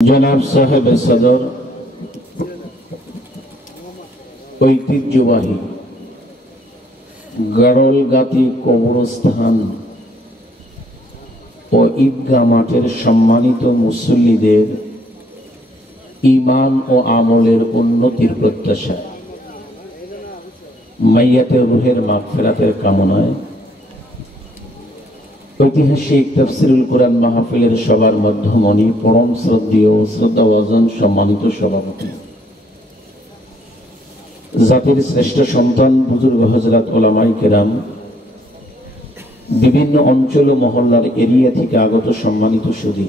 जनाब साहेब सदर ঐতিহ্যবাহী গাড়লগাতি কবরস্থান ও ঈদগাহ মাঠের সম্মানিত মুসল্লিদের ঈমান ও আমলের উন্নতির প্রত্যাশায় মাইয়াতের রূহের মাগফিরাতের কামনায় ঐতিহাসিক তাফসীরুল কুরআন মাহফিলের সবার মধ্যমণি পরম শ্রদ্ধেয় ও শ্রদ্ধাভাজন সম্মানিত সভাপতি জাতির শ্রেষ্ঠ সন্তান বুজুর্গ হযরত উলামায়ে কেরাম, বিভিন্ন অঞ্চল ও মহল্লার এরিয়া থেকে আগত সম্মানিত সুধী,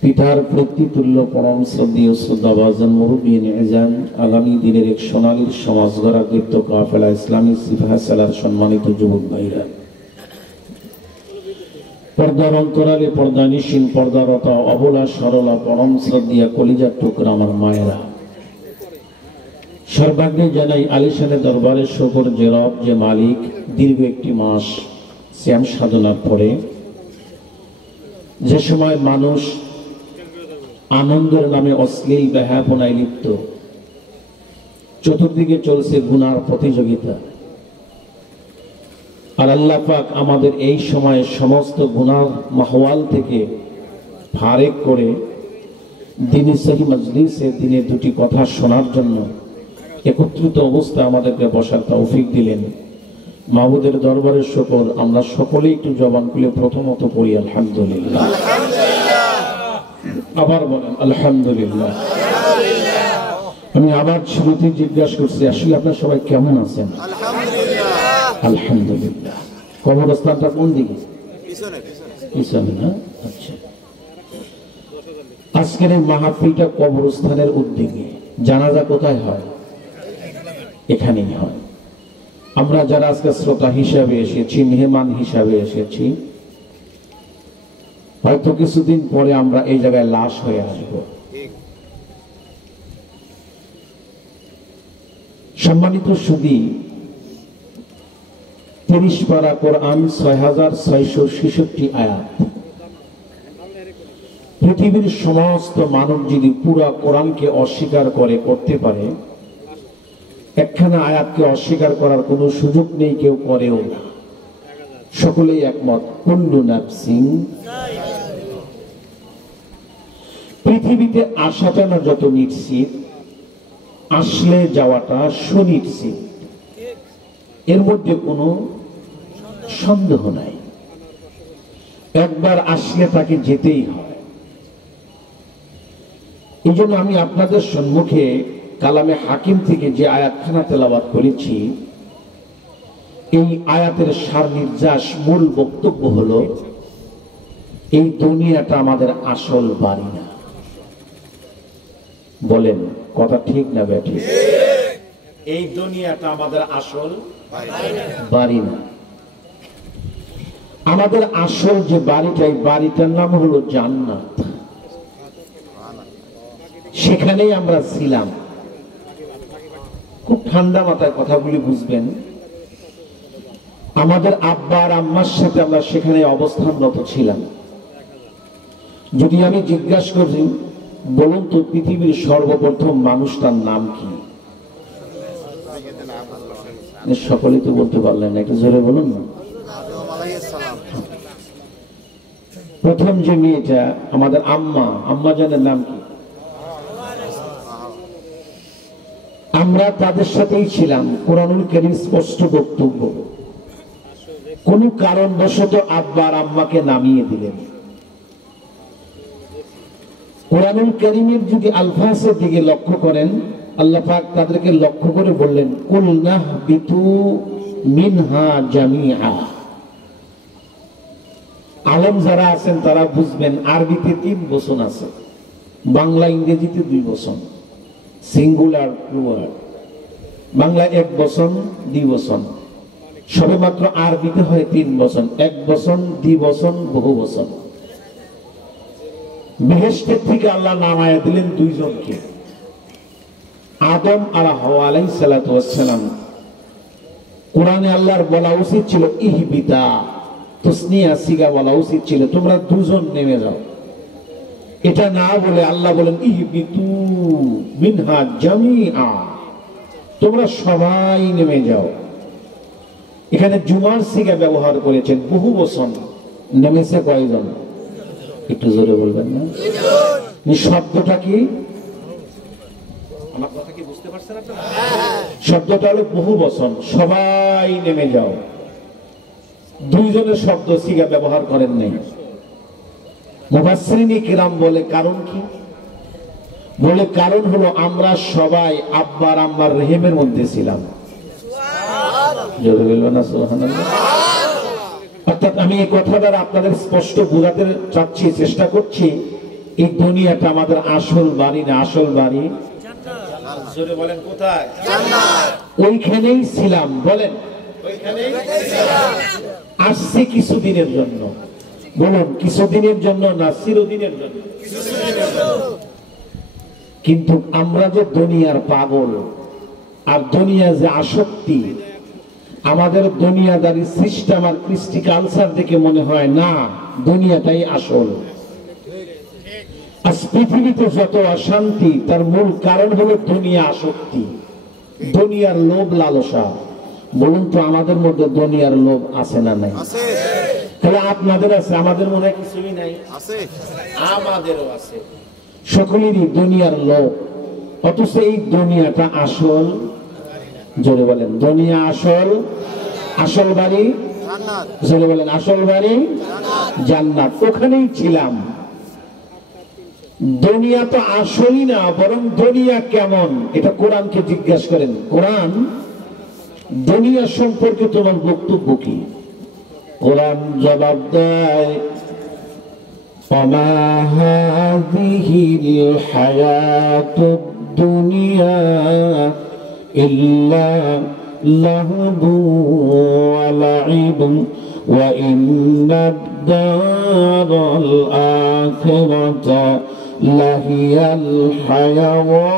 পিতার প্রতিতুল্য পরম শ্রদ্ধেয় শ্রদ্ধাভাজন মুরব্বিয়ান ইজাম, আগামী দিনের এক সোনালীর সমাজ গড়ার দীপ্ত কাফেলা ইসলামী সিফা সালার সম্মানিত যুবক ভাইরা, পর্দার অন্তরালে পর্দানিসীন পর্দারতা অবলা সরলা পরম শ্রদ্ধেয়া কলিজার টুকরা আমার মায়েরা, সর্বাগ্রে জানাই আলিশানে দরবারে শুকর যে রব, যে মালিক দীর্ঘ একটি মাস শ্যাম সাধনার পরে যে সময় মানুষ আনন্দের নামে অশ্লীল বেহায়াপনায় লিপ্ত, চতুর্দিকে চলছে গুনার প্রতিযোগিতা, আর আল্লাহ পাক আমাদের এই সময়ে সমস্ত গুনার মাহওয়াল থেকে ফারেক করে দিনী সহি মজলিসে দিনে দুটি কথা শোনার জন্য একত্রিত অবস্থায় আমাদেরকে বসার তৌফিক দিলেন। মাহবুদের দরবারের শুকর, আমরা সকলেই একটু জবান খুলে প্রথমত পড়ি আলহামদুলিল্লাহ। আবার বলেন আলহামদুলিল্লাহ। আমি আবার শুরুতে জিজ্ঞাসা করছি, আসলে আপনারা সবাই কেমন আছেন? আলহামদুলিল্লাহ। কবরস্থানটা কোন দিকে? পিছনে না? আচ্ছা, আজকের এই মাহফিলটা কবরস্থানের উদ্যোগে। জানাজা কোথায় হয়? এখানেই হয়। আমরা যারা আজকে শ্রোতা হিসাবে এসেছি, মেহমান হিসাবে এসেছি, হয়তো কিছুদিন পরে আমরা এই জায়গায় লাশ হয়ে আসব। সম্মানিত সুধী, ৩০ পারা কোরআন, ৬৬৬৬ আয়াত। পৃথিবীর সমস্ত মানব যদি পুরা কোরআনকে অস্বীকার করতে পারে, একখানা আয়াতকে অস্বীকার করার কোনো সুযোগ নেই, কেউ করেও না, সকলেই একমত। কুল্লু নাফসিন, পৃথিবীতে আসাটা না যত নিশ্চিত, আসলে যাওয়াটা সুনিশ্চিত, এর মধ্যে কোনো সন্দেহ নাই। একবার আসলে তাকে যেতেই হয়। এই জন্য আমি আপনাদের সম্মুখে কালামে হাকিম থেকে যে আয়াতখানা তেলাওয়াত করেছি, এই আয়াতের সার নির্যাস মূল বক্তব্য হলো, এই দুনিয়াটা আমাদের আসল বাড়ি না। বলেন কথা ঠিক না বেঠিক? এই দুনিয়াটা আমাদের আসল বাড়ি না। আমাদের আসল যে বাড়িটা, এই বাড়িটার নাম হলো জান্নাত। সেখানেই আমরা ছিলাম। খুব ঠান্ডা মাথায় কথাগুলি বুঝবেন। আমাদের আব্বা আর আম্মার সাথে আমরা সেখানে অবস্থানরত ছিলাম। যদি আমি জিজ্ঞাসা করি, বলুন তো পৃথিবীর সর্বপ্রথম মানুষটার নাম কি? সকলেই তো বলতে পারলেন না, একটু জোরে বলুন না। প্রথম যে মেয়েটা আমাদের আম্মা জানের নাম কি? আমরা তাদের সাথেই ছিলাম। কোরআনুল কারীম স্পষ্ট বক্তব্য, কোন কারণবশত আব্বা আর আম্মাকে নামিয়ে দিলেন। কোরআনুল কারীমের যদি আলফাজের দিকে লক্ষ্য করেন, আল্লাহ পাক তাদেরকে লক্ষ্য করে বললেন, কুল নাহবিতু মিনহা জামিআ। আলেম যারা আছেন তারা বুঝবেন, আরবিতে ৩ বচন আছে, বাংলা ইংরেজিতে 2 বচন, সিঙ্গুলার প্লুরাল। বাংলা 1 বচন 2 বচন, সবে মাত্র আরবিতে হয় 3 বচন, 1 বচন 2 বচন বহু বচন। বেহেশতের থেকে আল্লাহ নামায়া দিলেন 2 জনকে, আদম আর হাওয়া আলাইহিস সালাতু ওয়াস সালাম। কোরআনে আল্লাহর বলা উচিত ছিল ইহবিতা, তাসনিয়া সিগা বলা উচিত ছিল তোমরা 2 জন নেমে যাও। এটা না বলে আল্লাহ বলেন ইহবিতু মিনহা জামিআ, তোমরা সবাই নেমে যাও। এখানে জুমার সিগা ব্যবহার করেছেন, বহু বচন। নেমেছে কয়জন? একটু জোরে বলবেন না? শব্দটা কি? আমার কথা কি বুঝতে পারছেন আপনারা? শব্দটা হলো বহু বচন, সবাই নেমে যাও। দুইজনের শব্দ সিগা ব্যবহার করেন নাই। মুফাসসিরিন কিরাম বলে কারণ কি? বলে কারণ হলো আমরা সবাই আব্বার আম্মার রেহেমের মধ্যে ছিলাম। জোরে বলবেন না সুবহানাল্লাহ? অর্থাৎ আমি এই কথা দ্বারা আপনাদের স্পষ্ট বোঝাতে চাচ্ছি, চেষ্টা করছি, এই দুনিয়াটা আমাদের আসল বাড়ি না। আসল বাড়ি জোরে বলেন কোথায়? জান্নাত। ওইখানেই ছিলাম, বলেন ওইখানেই ছিলাম। আসছি কিছুদিনের জন্য, বলুন কিছুদিনের জন্য না চিরদিনের জন্য? কিন্তু আমরা যে দুনিয়ার পাগল আর দুনিয়া যে আসক্তি, আমাদের দুনিয়াদারি সিস্টেম আর কৃষ্টি কালচার দেখে মনে হয় না দুনিয়াটাই আসল। আজ পৃথিবীতে যত অশান্তি তার মূল কারণ হলো দুনিয়া আসক্তি, দুনিয়ার লোভ লালসা। বলুন তো আমাদের মধ্যে দুনিয়ার লোভ আছে না নাই? তাহলে আপনাদের আছে, আমাদের মনে হয় কিছুই নাই? আমাদেরও আছে, সকলেরই দুনিয়ার লোভ। অথচ এই দুনিয়াটা আসল। জোরে বলেন দুনিয়া আসল। আসল বাড়ি জান্নাত। জোরে বলেন আসল বাড়ি জান্নাত। ওখানেই ছিলাম। দুনিয়া তো আসলই না, বরং দুনিয়া কেমন এটা কোরআনকে জিজ্ঞাসা করেন। কোরআন দুনিয়া সম্পর্কে তোমার বক্তব্য কি? কোরআন জবাব দেয় ওমা হাযিহিল হায়াতুদ দুনিয়া ইল্লা লাহবু ওয়া লাইবুন ওয়া ইন্নাদ দারাল আখিরাতা লাহিয়াল হায়াওয়ান।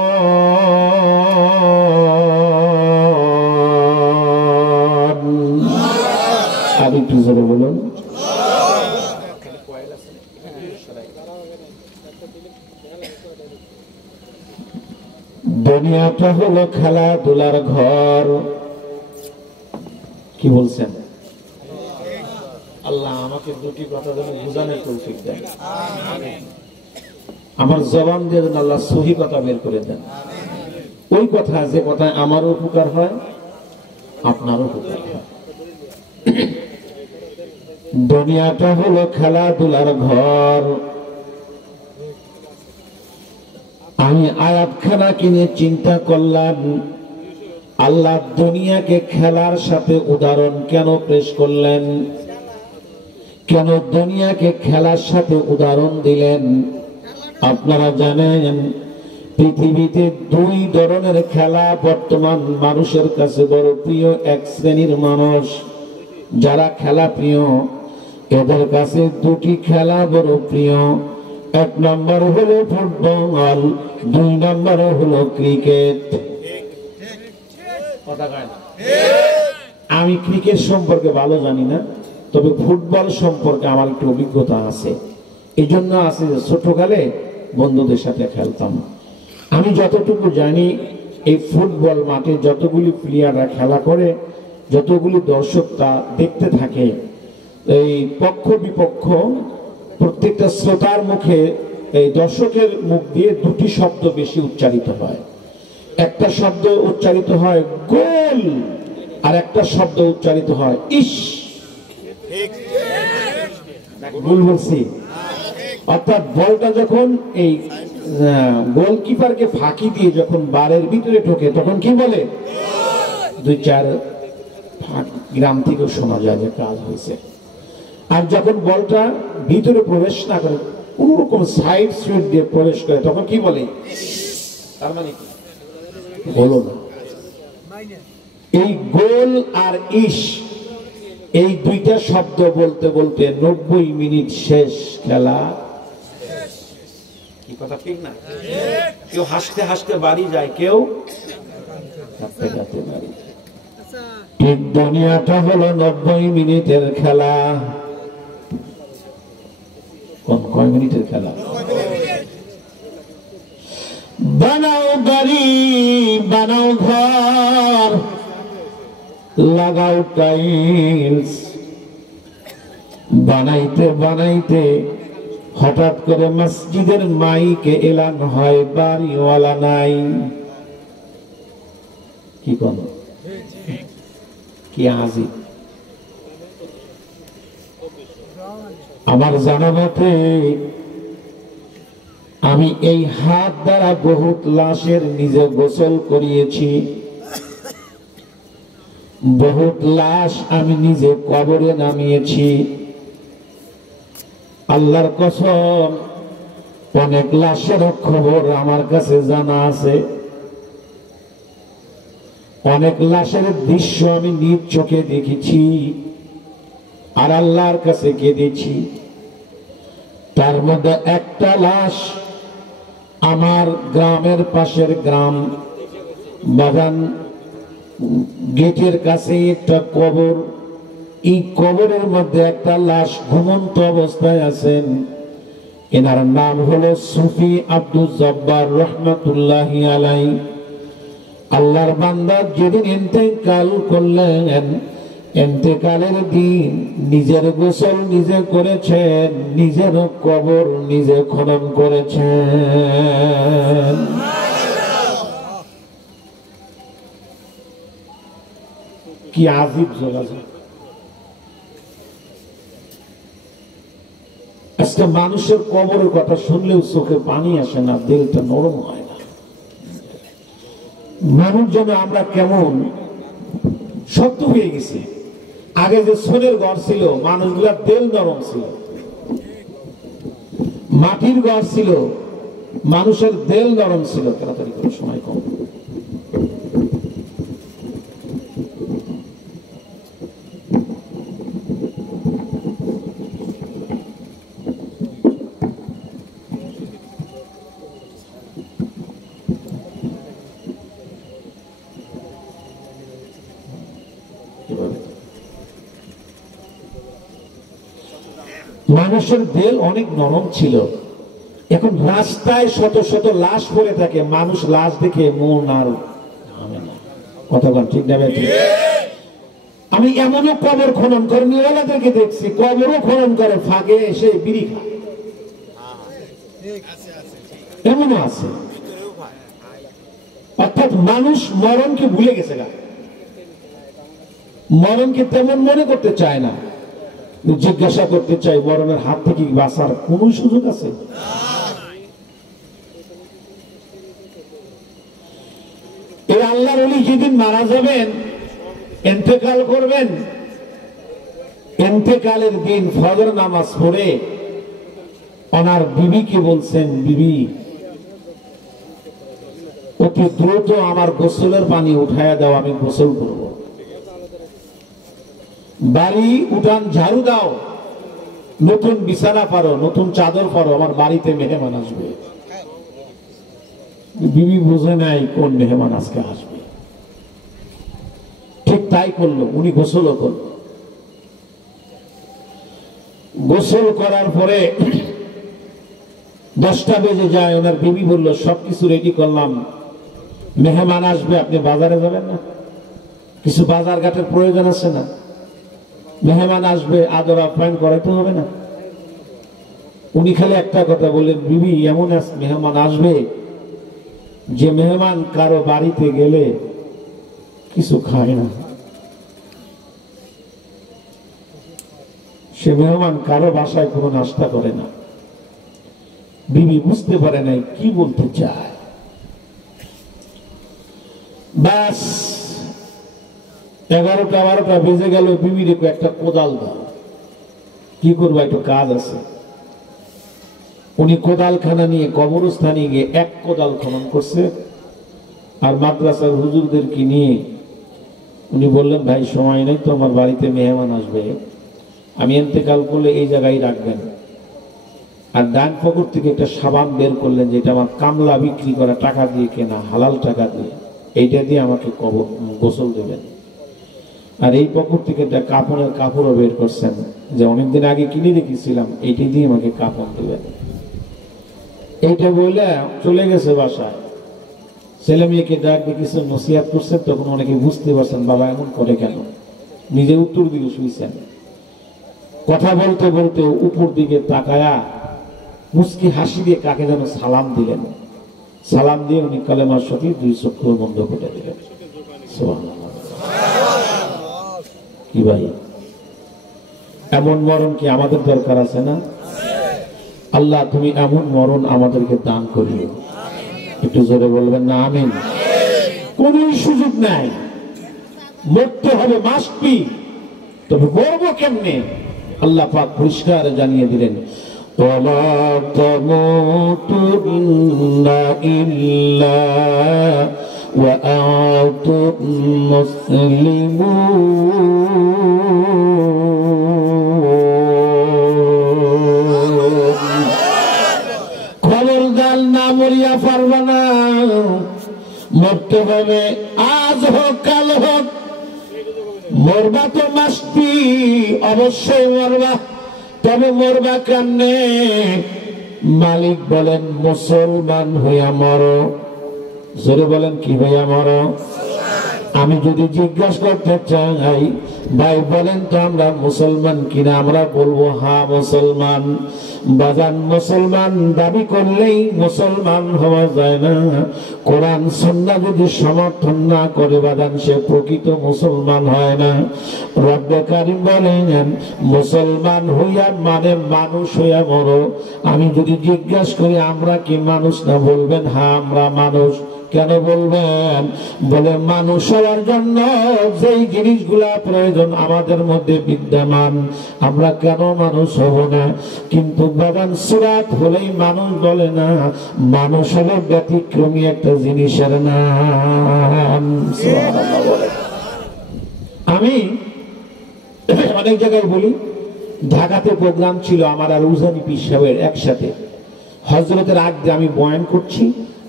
আর একটু জোরে বলুন। দুনিয়াটা হলো খেলাধুলার ঘর। কি বলছেন? আল্লাহ আমাকে দুটি কথা যেন বুঝানোর তৌফিক দেন। আমার জবান দিয়ে যেন আল্লাহ সহি কথা বের করে দেন। ওই কথা যে কথায় আমারও উপকার হয়, আপনারও উপকার হয়। দুনিয়াটা হলো খেলাধুলার ঘর। আমি আয়াতখানা কিনে চিন্তা করলাম, আল্লাহ দুনিয়াকে খেলার সাথে উদাহরণ কেন পেশ করলেন? কেন দুনিয়াকে খেলার সাথে উদাহরণ দিলেন? আপনারা জানেন পৃথিবীতে দুই ধরনের খেলা বর্তমান মানুষের কাছে বড় প্রিয়। এক শ্রেণীর মানুষ যারা খেলা প্রিয়, এদের কাছে দুটি খেলা বড় প্রিয়। এক নম্বর হলো ফুটবল, দুই নম্বর হলো ক্রিকেট। আমি ক্রিকেট সম্পর্কে ভালো জানি না, তবে ফুটবল সম্পর্কে আমার একটু অভিজ্ঞতা আছে। এই জন্য আছে যে ছোটকালে বন্ধুদের সাথে খেলতাম। আমি যতটুকু জানি, এই ফুটবল মাঠে যতগুলি প্লেয়াররা খেলা করে, যতগুলি দর্শক তা দেখতে থাকে, এই পক্ষ বিপক্ষ প্রত্যেকটা শ্রোতার মুখে, এই দর্শকের মুখ দিয়ে দুটি শব্দ বেশি উচ্চারিত হয়। একটা শব্দ উচ্চারিত হয় গোল, আর একটা শব্দ উচ্চারিত হয় ইস। ভুল বলছি? অর্থাৎ বলটা যখন এই গোলকিপারকে ফাঁকি দিয়ে যখন বারের ভিতরে ঢোকে তখন কি বলে? দুই চার গ্রাম থেকেও শোনা যায় যে কাজ হয়েছে। আর যখন বলটা ভিতরে প্রবেশ না করে, কোন রকম সাইড স্ট্রিট দিয়ে প্রবেশ করে, তখন কি বলে? তার মানে কি হলো না। এই গোল আর ইস, এই দুইটা শব্দ বলতে বলতে 90 মিনিট শেষ, খেলা। কি কথা ঠিক না? কেউ হাসতে হাসতে বাড়ি যায়, কেউ কাঁদতে কাঁদতে বাড়ি যায়। ঠিক দুনিয়াটা হলো 90 মিনিটের খেলা। কয় মিনিটের খেলা? লাগাও টাইলস। বানাইতে বানাইতে হঠাৎ করে মসজিদের মাইকে এলান হয় বাড়িওয়ালা নাই। কি কোন কি আজিব। আমার জানা মতে আমি এই হাত দ্বারা বহুত লাশের নিজে গোসল করিয়েছি, বহুত লাশ আমি নিজে কবরে নামিয়েছি। আল্লাহর কসম, অনেক লাশের খবর আমার কাছে জানা আছে, অনেক লাশের দৃশ্য আমি নিজ চোখে দেখেছি আর আল্লাহর কাছে কেঁদেছি। তার মধ্যে একটা লাশ আমার গ্রামের পাশের গ্রাম বাগান গেটের কাছে একটা কবর, এই কবরের মধ্যে একটা লাশ ঘুমন্ত অবস্থায় আছেন। এনার নাম হলো সুফি আব্দুল জব্বার রহমাতুল্লাহি আলাইহি। আল্লাহর বান্দা যেদিন ইন্তেকাল করলেন, ইন্তেকালের দিন নিজের গোসল নিজে করেছেন, নিজের কবর নিজে খনন করেছেন। কি আজীব যোগাযোগ। আজকে মানুষের কবরের কথা শুনলেও চোখে পানি আসে না, দিলটা নরম হয় না। মানুষ যেন আমরা কেমন শক্ত হয়ে গেছি। আগে যে সোনের ঘর ছিল, মানুষগুলার দিল নরম ছিল। মাটির ঘর ছিল, মানুষের দিল নরম ছিল। তাড়াতাড়ি করে, সময় কম। মানুষের দেল অনেক নরম ছিল। এখন রাস্তায় শত শত লাশ পড়ে থাকে, মানুষ লাশ দেখে মন আর কথা বল, ঠিক না? আমি এমনও কবর খনন করে নিওয়ালাদেরকে দেখছি, কবরও খনন করে, ফাঁকে এসে বিড়ি খায়, এমনও আছে। অর্থাৎ মানুষ মরণকে ভুলে গেছে, মরণকে তেমন মনে করতে চায় না। জিজ্ঞাসা করতে চাই, মরণের হাত থেকে বাঁচার কোন সুযোগ আছে? এই আল্লাহর ওলি যেদিন মারা যাবেন, ইন্তেকাল করবেন, ইন্তেকালের দিন ফজর নামাজ পড়ে ওনার বিবিকে বলছেন, বিবি অতি দ্রুত আমার গোসলের পানি উঠায়া দাও, আমি গোসল করব। বাড়ি উঠান ঝাড়ু দাও, নতুন বিছানা পারো, নতুন চাদর পারো, আমার বাড়িতে মেহমান আসবে। বিবি বুঝে নাই কোন মেহমান আজকে আসবে। ঠিক তাই করলো, উনি গোসলও করলো। গোসল করার পরে 10টা বেজে যায়। ওনার বিবি বলল, সবকিছু রেডি করলাম, মেহমান আসবে, আপনি বাজারে যাবেন না? কিছু বাজার ঘাটের প্রয়োজন আছে না? মেহমান আসবে, আদর আপ্যায়ন করাইতে হবে না? উনি খালি একটা কথা বললেন, বিবি এমন মেহমান আসবে যে মেহমান কারো বাড়িতে গেলে কিছু খায় না, সে মেহমান কারো বাসায় কোনো নাস্তা করে না। বিবি বুঝতে পারে নাই কি বলতে চায়। বাস 11টা 12টা বেজে গেল। বিবির একটা কোদাল দাও, কি করবো, একটু কাজ আছে। উনি কোদালখানা নিয়ে কবরস্থানে গিয়ে এক কোদাল খনন করছে। আর মাদ্রাসার হুজুরদেরকে নিয়ে উনি বললেন, ভাই সময় নেই তো, আমার বাড়িতে মেহমান আসবে, আমি ইন্তেকাল করলে এই জায়গায় রাখবেন। আর ডান পকেট থেকে একটা সাবান বের করলেন, যেটা আমার কামলা বিক্রি করা টাকা দিয়ে কেনা, হালাল টাকা দিয়ে, এইটা দিয়ে আমাকে গোসল দেবেন। আর এই পকেট থেকে একটা কাপড়ের কাপড়ও বের করছেন, যে অনেকদিন আগে কিনে রেখেছিলাম, এইটা দিয়ে আমাকে কাপড় দেবেন। এইটা বলে চলে গেছে বাসায়। ছেলে মেয়েকে ডাকবে কিছু নসিহত করছেন, তখন অনেকে বুঝতে পারছেন বাবা এমন করে কেন, নিজে উত্তর দিকে শুয়েছেন। কথা বলতে বলতে উপর দিকে তাকায়া মুস্কি হাসি দিয়ে কাকে যেন সালাম দিলেন। সালাম দিয়ে উনি কালেমার সাথে দুই চক্ষু বন্ধ করে দিলেন। কি ভাই, এমন মরণ কি আমাদের দরকার আছে না? আল্লাহ তুমি এমন মরণ আমাদেরকে দান করিও। একটু জোরে বলবেন না আমিন। কোন সুযোগ নাই, মরতে হবে, মাস্ট বি। তবে মরবো কেমনে? আল্লাহ পাক পরিষ্কার জানিয়ে দিলেন, ওয়ালা তামুতুন্না ইল্লা ওয়া আনতুম মুসলিমুন। খবরদার না মরিয়া পারবা না, মরতে হবে, আজ হোক কাল হোক, মরবা তো মাস্তি, অবশ্যই মরবা। তবে মরবা কেমনে? মালিক বলেন মুসলমান হইয়া মরো। জোরে বলেন কি হইয়া মরো? আমি যদি জিজ্ঞাসা করতে চাই ভাই বলেন তো আমরা মুসলমান কিনা, আমরা বলবো হ্যাঁ মুসলমান। বাজান মুসলমান দাবি করলেই মুসলমান হওয়া যায় না। কোরআন সুন্নাহ যদি সমর্থন না করে বাজান সে প্রকৃত মুসলমান হয় না। রব্বে কারীম বলেন মুসলমান হইয়া মানে মানুষ হইয়া মরো। আমি যদি জিজ্ঞাসা করি আমরা কি মানুষ না, বলবেন হ্যাঁ আমরা মানুষ। কেন বলবেন? বলে মানুষ হওয়ার জন্য যেই জিনিসগুলা প্রয়োজন আমাদের মধ্যে বিদ্যমান, আমরা কেন মানুষ হব না? কিন্তু বাগান সিরাত হলেই মানুষ বলে না, মানুষ হলো ব্যতিক্রমী একটা জিনিসের নাম। আমি অনেক জায়গায় বলি, ঢাকাতে প্রোগ্রাম ছিল আমার আর উজানি পীর সাহেবের একসাথে। হজরতের আগে আমি বয়ান করছি,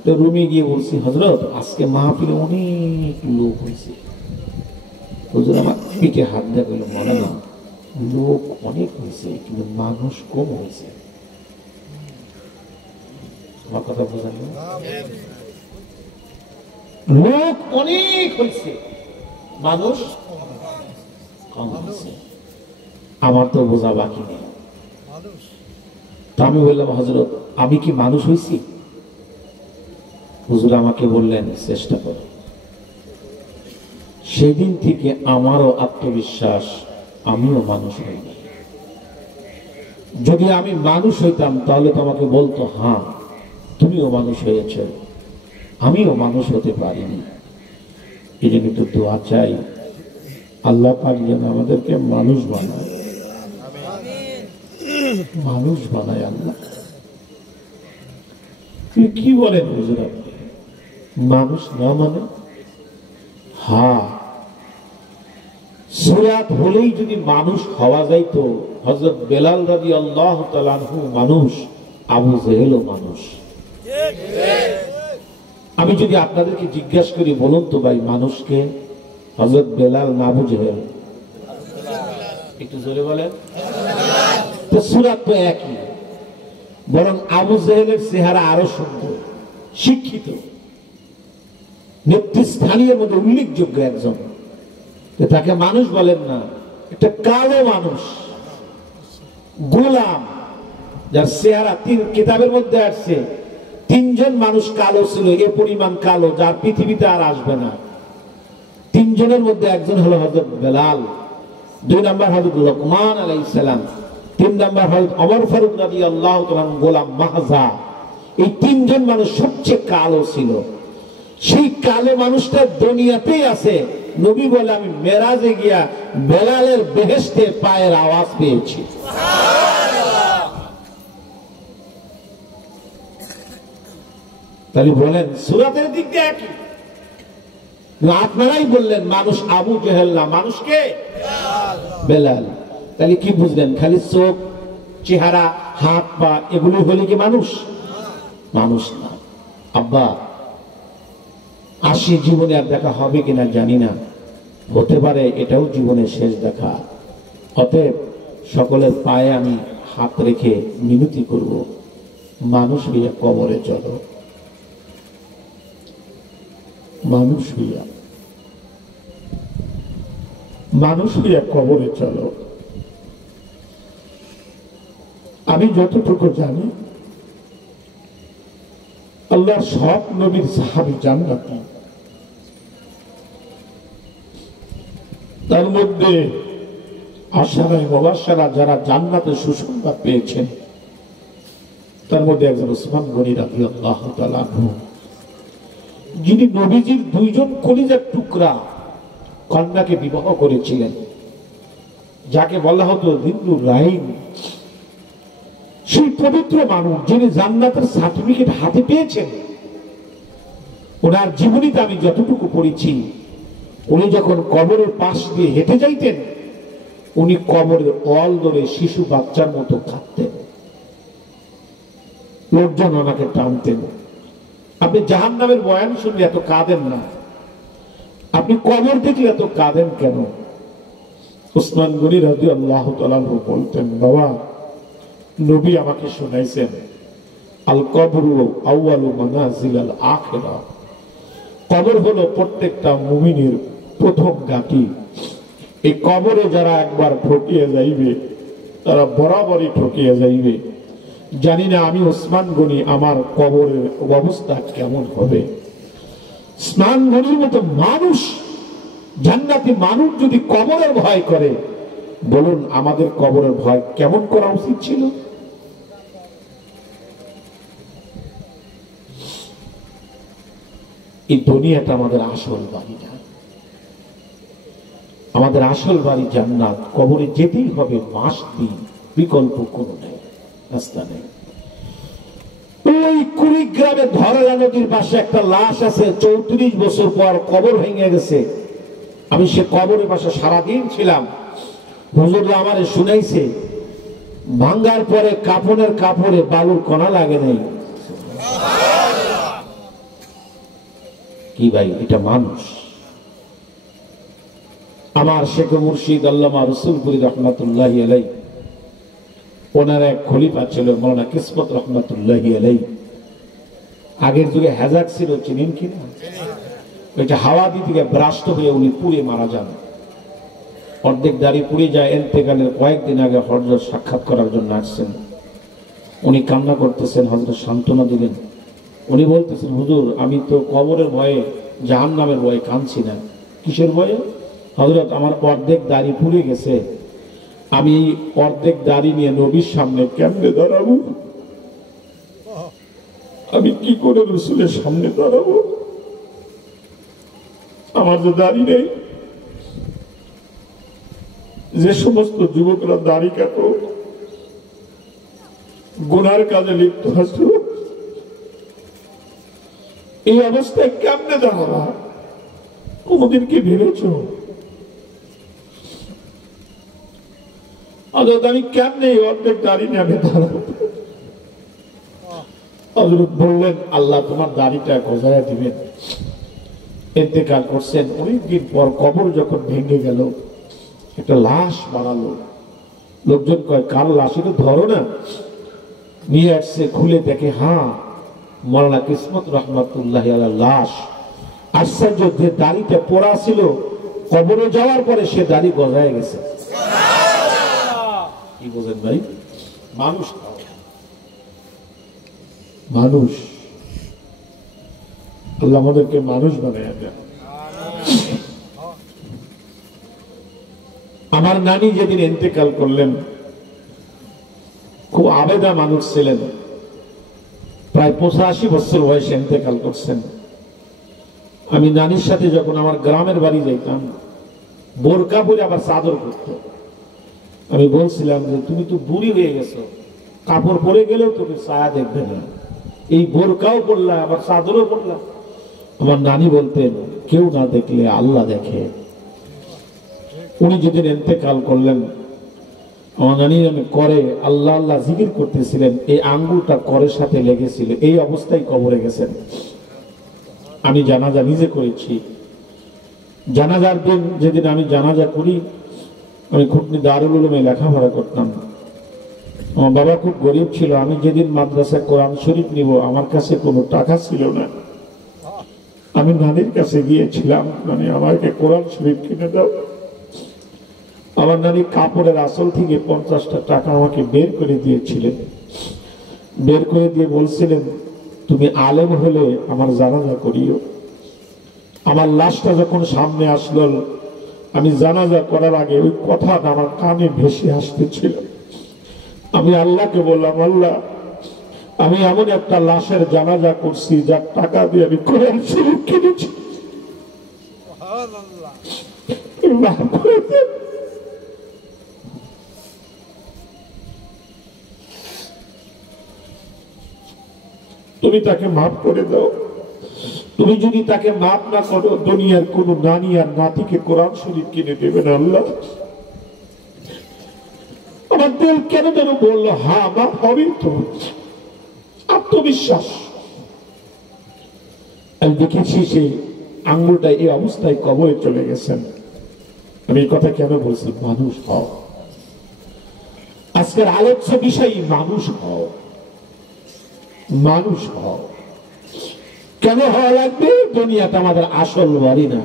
তো রুমে গিয়ে বলছি হজরত আজকে মাহফিলে অনেক লোক হয়েছে। হুজুর আমার পিঠে হাত দেওয়া গেল, মনে না লোক অনেক হয়েছে কিন্তু মানুষ কম হয়েছে। আমার কথা বোঝাল? লোক অনেক হয়েছে, মানুষ কম হয়েছে। আমার তো বোঝা বাকি নেই। তা আমি বললাম হজরত আমি কি মানুষ হয়েছি? হুজুর আমাকে বললেন চেষ্টা করো। সেদিন থেকে আমারও আত্মবিশ্বাস, আমিও মানুষ হইনি। যদি আমি মানুষ হইতাম তাহলে তোমাকে বলতো হ্যাঁ তুমিও মানুষ হয়েছ, আমিও মানুষ হতে পারিনি। এই জন্য একটু দোয়া চাই, আল্লাহ পাক যেন আমাদেরকে মানুষ বানায়, মানুষ বানায় আল্লাহ। কি বলেন হুজুর আপনি মানুষ না মানে? হ্যাঁ, সুরাত হলেই যদি মানুষ হওয়া যাইতো, হযরত বেলাল রাদিয়াল্লাহু তাআলা আনহু মানুষ, আবু জেহেলও মানুষ। আমি যদি আপনাদেরকে জিজ্ঞাসা করি বলুন তো ভাই মানুষকে, হযরত বেলাল না আবু জেহেল? একটু জোরে বলেন। তো সুরাত তো একই, বরং আবু জেহেলের চেহারা আরো সুন্দর, শিক্ষিত, নেতৃস্থানীয় মধ্যে উল্লেখযোগ্য একজন। তাকে মানুষ বলেন না, একটা কালো মানুষ, গোলাম, যার চেহারা তিন কিতাবের মধ্যে আসছে তিনজন মানুষ কালো ছিল, এ পরিমাণ কালো যার পৃথিবীতে আর আসবে না। তিনজনের মধ্যে একজন হলো হযরত বেলাল, দুই নম্বর হযরত লোকমান আলাইহিস সালাম, তিন নম্বর হযরত ওমর ফারুক রাদিয়াল্লাহু তাআলা গোলাম মাহজা। এই তিনজন মানুষ সবচেয়ে কালো ছিল। সেই কালো মানুষটা দুনিয়াতেই আছে। নবী বলে আমি মেরাজে গিয়া বেলালের বেহেশতে পায়ের আওয়াজ পেয়েছি। তাহলে বলেন সূরাতের দিক দিয়ে একই, আপনারাই বললেন মানুষ আবু জেহেল না, মানুষকে বেলাল। তাহলে কি বুঝলেন? খালি চোখ, চেহারা, হাত পা এগুলো হলে কি মানুষ? মানুষ না। আব্বা আসি, জীবনে আর দেখা হবে কিনা জানি না, হতে পারে এটাও জীবনের শেষ দেখা। অতএব সকলের পায়ে আমি হাত রেখে মিনতি করব, মানুষ হইয়া কবরে চলো। মানুষ হইয়া কবরে চলো। আমি যতটুকু জানি আল্লাহ সব নবীর সাহাবী জান্নাতি, তার মধ্যে আশারায়ে মুবাশশারা যারা জান্নাতে সুসংবাদ পেয়েছেন তার মধ্যে একজন উসমান গনি রাদিয়াল্লাহু তাআলা আনহু, যিনি নবীজির দুইজন কলিজার টুকরা কন্যাকে বিবাহ করেছিলেন, যাকে বলা হতো জিন্নুর রাহিম। সেই পবিত্র মানুষ যিনি জান্নাতের সার্টিফিকেট হাতে পেয়েছেন, ওনার জীবনীতে আমি যতটুকু পড়েছি, উনি যখন কবরের পাশ দিয়ে হেঁটে যাইতেন, উনি কবরের অল ধরে শিশু বাচ্চার মতো কাঁদতেন, লোকজন ওনাকে টানতেন। আপনি জাহান্নামের বয়ান শুনলে এত কাঁদেন না, আপনি কবর দেখলে এত কাঁদেন কেন? উসমান গনি রাদিয়াল্লাহু তাআলা বলতেন, বাবা, নবী আমাকে শোনাইছেন, আল কবরু আউয়ালু মানাজিলাল আখিরাহ, কবর হলো প্রত্যেকটা মুমিনের প্রথম ঘাঁটি। এই কবরে যারা একবার ঠকিয়ে যাইবে তারা বরাবরই ঠকিয়ে যাইবে। জানি না আমি উসমান গনি আমার কবরের অবস্থা কেমন হবে। উসমান গনির মতো মানুষ, জান্নাতি মানুষ যদি কবরের ভয় করে, বলুন আমাদের কবরের ভয় কেমন করা উচিত ছিল? এই দুনিয়াটা আমাদের আসল বাড়ি না, আমাদের আসল বাড়ি জান্নাত। কবরে যেতেই হবে, মাস দিন, বিকল্প কোনো নেই, রাস্তা নেই। ওই কুড়িগ্রামে ধরলা নদীর পাশে একটা লাশ আছে, 34 বছর পর কবর ভেঙে গেছে। আমি সে কবরের পাশে সারাদিন ছিলাম। হুজুররা আমারে শুনাইছে, ভাঙ্গার পরে কাপড়ের কাপড়ে বালুর কণা লাগে নাই। কি ভাই, এটা মানুষ? আমার শেখ মুর্শিদ আল্লামা রসুলপুরি রহমাতুল্লাহি আলাইহি, ওনার এক খলিফা ছিল মৌলানা কিসমত রহমাতুল্লাহি আলাইহি। আগের যুগে হ্যাজাক ছিল, চিনেন কিনা? ওইটা হাওয়া দিয়ে ব্রাস্ট হয়ে উনি পুড়ে মারা যান, অর্ধেক দাড়ি পুড়ে যায়। এন্তেকালের কয়েকদিন আগে হযরত সাক্ষাৎ করার জন্য আসছেন। উনি কান্না করতেছেন, হযরত সান্ত্বনা দিলেন। উনি বলতেছেন, হুজুর আমি তো কবরের ভয়ে, জাহান্নামের ভয়ে কাঁদছি না। কিসের ভয়ে? হযরত আমার অর্ধেক দাড়ি পুড়ে গেছে, আমি অর্ধেক দাড়ি নিয়ে নবীর সামনে কেমনে দাঁড়াবো? আমি কি করে রাসূলের সামনে দাঁড়াবো? আমার যে দাড়ি নেই। যে সমস্ত যুবকরা দাড়ি কাটো, গুনার কাজে লিপ্ত আছো, এই অবস্থায় কেমনে দাঁড়াবা? কোনদিন কি ভেবেছ? আমি কেমনে অর্ধেক দাড়ি নিয়ে আমি দাঁড়াবো? হযরত বললেন, আল্লাহ তোমার দাড়িটা গজায়া দিবেন। ইন্তেকাল করছেন। অনেকদিন পর কবর যখন ভেঙে গেল, একটা লাশ বাড়ালো। লোকজন কয়, কার লাশ? এটা ধরো না। নিয়ে আসছে, খুলে দেখে, হ্যাঁ, মৌলানা কিসমত রহমাতুল্লাহি আলাইহির লাশ। আশ্চর্য, যে দাড়িটা পোড়া ছিল, কবরে যাওয়ার পরে সে দাড়ি গজায় গেছে। কি বোঝেন ভাই? মানুষ, মানুষ। আল্লাহ আমাদেরকে মানুষ বানায় দেন। আমার নানি যেদিন ইন্তেকাল করলেন, খুব আবেদা মানুষ ছিলেন, প্রায় 85 বছর বয়সে ইন্তেকাল করছেন। আমি নানির সাথে যখন আমার গ্রামের বাড়ি যাইতাম, বোরকা পরে আবার চাদর করত। আমি বলছিলাম যে তুমি তো বুড়ি হয়ে গেছো, কাপড় পরে গেলেও তুমি ছায়া দেখবে না, এই বোরকাও পড়লা আবার চাদরও পড়লা। আমার নানি বলতেন, কেউ না দেখলে আল্লাহ দেখে। উনি যেদিন ইন্তেকাল করলেন, আমার নানি করে আল্লাহ আল্লাহ জিকির করতেছিলেন, এই আঙ্গুলটা করের সাথে লেগেছিল, এই অবস্থায় কবরে গেছেন। আমি জানাজা নিজে করেছি। জানাজার দিন যেদিন আমি জানাজা করি, আমি খুবনি দারুল উলুমে লেখাপড়া করতাম। আমার বাবা খুব গরিব ছিল। আমি যেদিন মাদ্রাসায় কোরআন শরীফ নিব, আমার কাছে কোনো টাকা ছিল না। আমি নানির কাছে গিয়েছিলাম, নানি আমাকে কোরআন শরীফ কিনে দাও। আমার নানি কাপড়ের আসল থেকে 50টা টাকা আমাকে বের করে দিয়েছিলেন। বের করে দিয়ে বলছিলেন, তুমি আলেম হলে আমার জানাজা করিও। আমার লাশটা যখন সামনে আসলো, আমি জানাজা করার আগে ওই কথাটা আমার কানে ভেসে আসতেছিল। আমি আল্লাহকে বললাম, আল্লাহ, আমি এমন একটা লাশের জানাজা করছি যার টাকা দিয়ে আমি কোরআন শরীফ কিনেছি, তুমি তাকে মাফ করে দাও। তুমি যদি তাকে মাফ না করো, দুনিয়ার কোন নানি আর নাতিকে কোরআন শরীফ কিনে দেবে না। আল্লাহ, আমার দিল কেন যেন বললো, হ্যাঁ মাফ হবেই তো। আত্মবিশ্বাস। আমি দেখেছি সেই আঙ্গুলটা এই অবস্থায় কবরে চলে গেছেন। আমি এই কথা কেন বলছি? মানুষ হও। আজকের আলোচ্য বিষয় মানুষ হও, মানুষ হও। কেন হওয়া লাগবে? দুনিয়াটা আমাদের আসল বাড়ি না,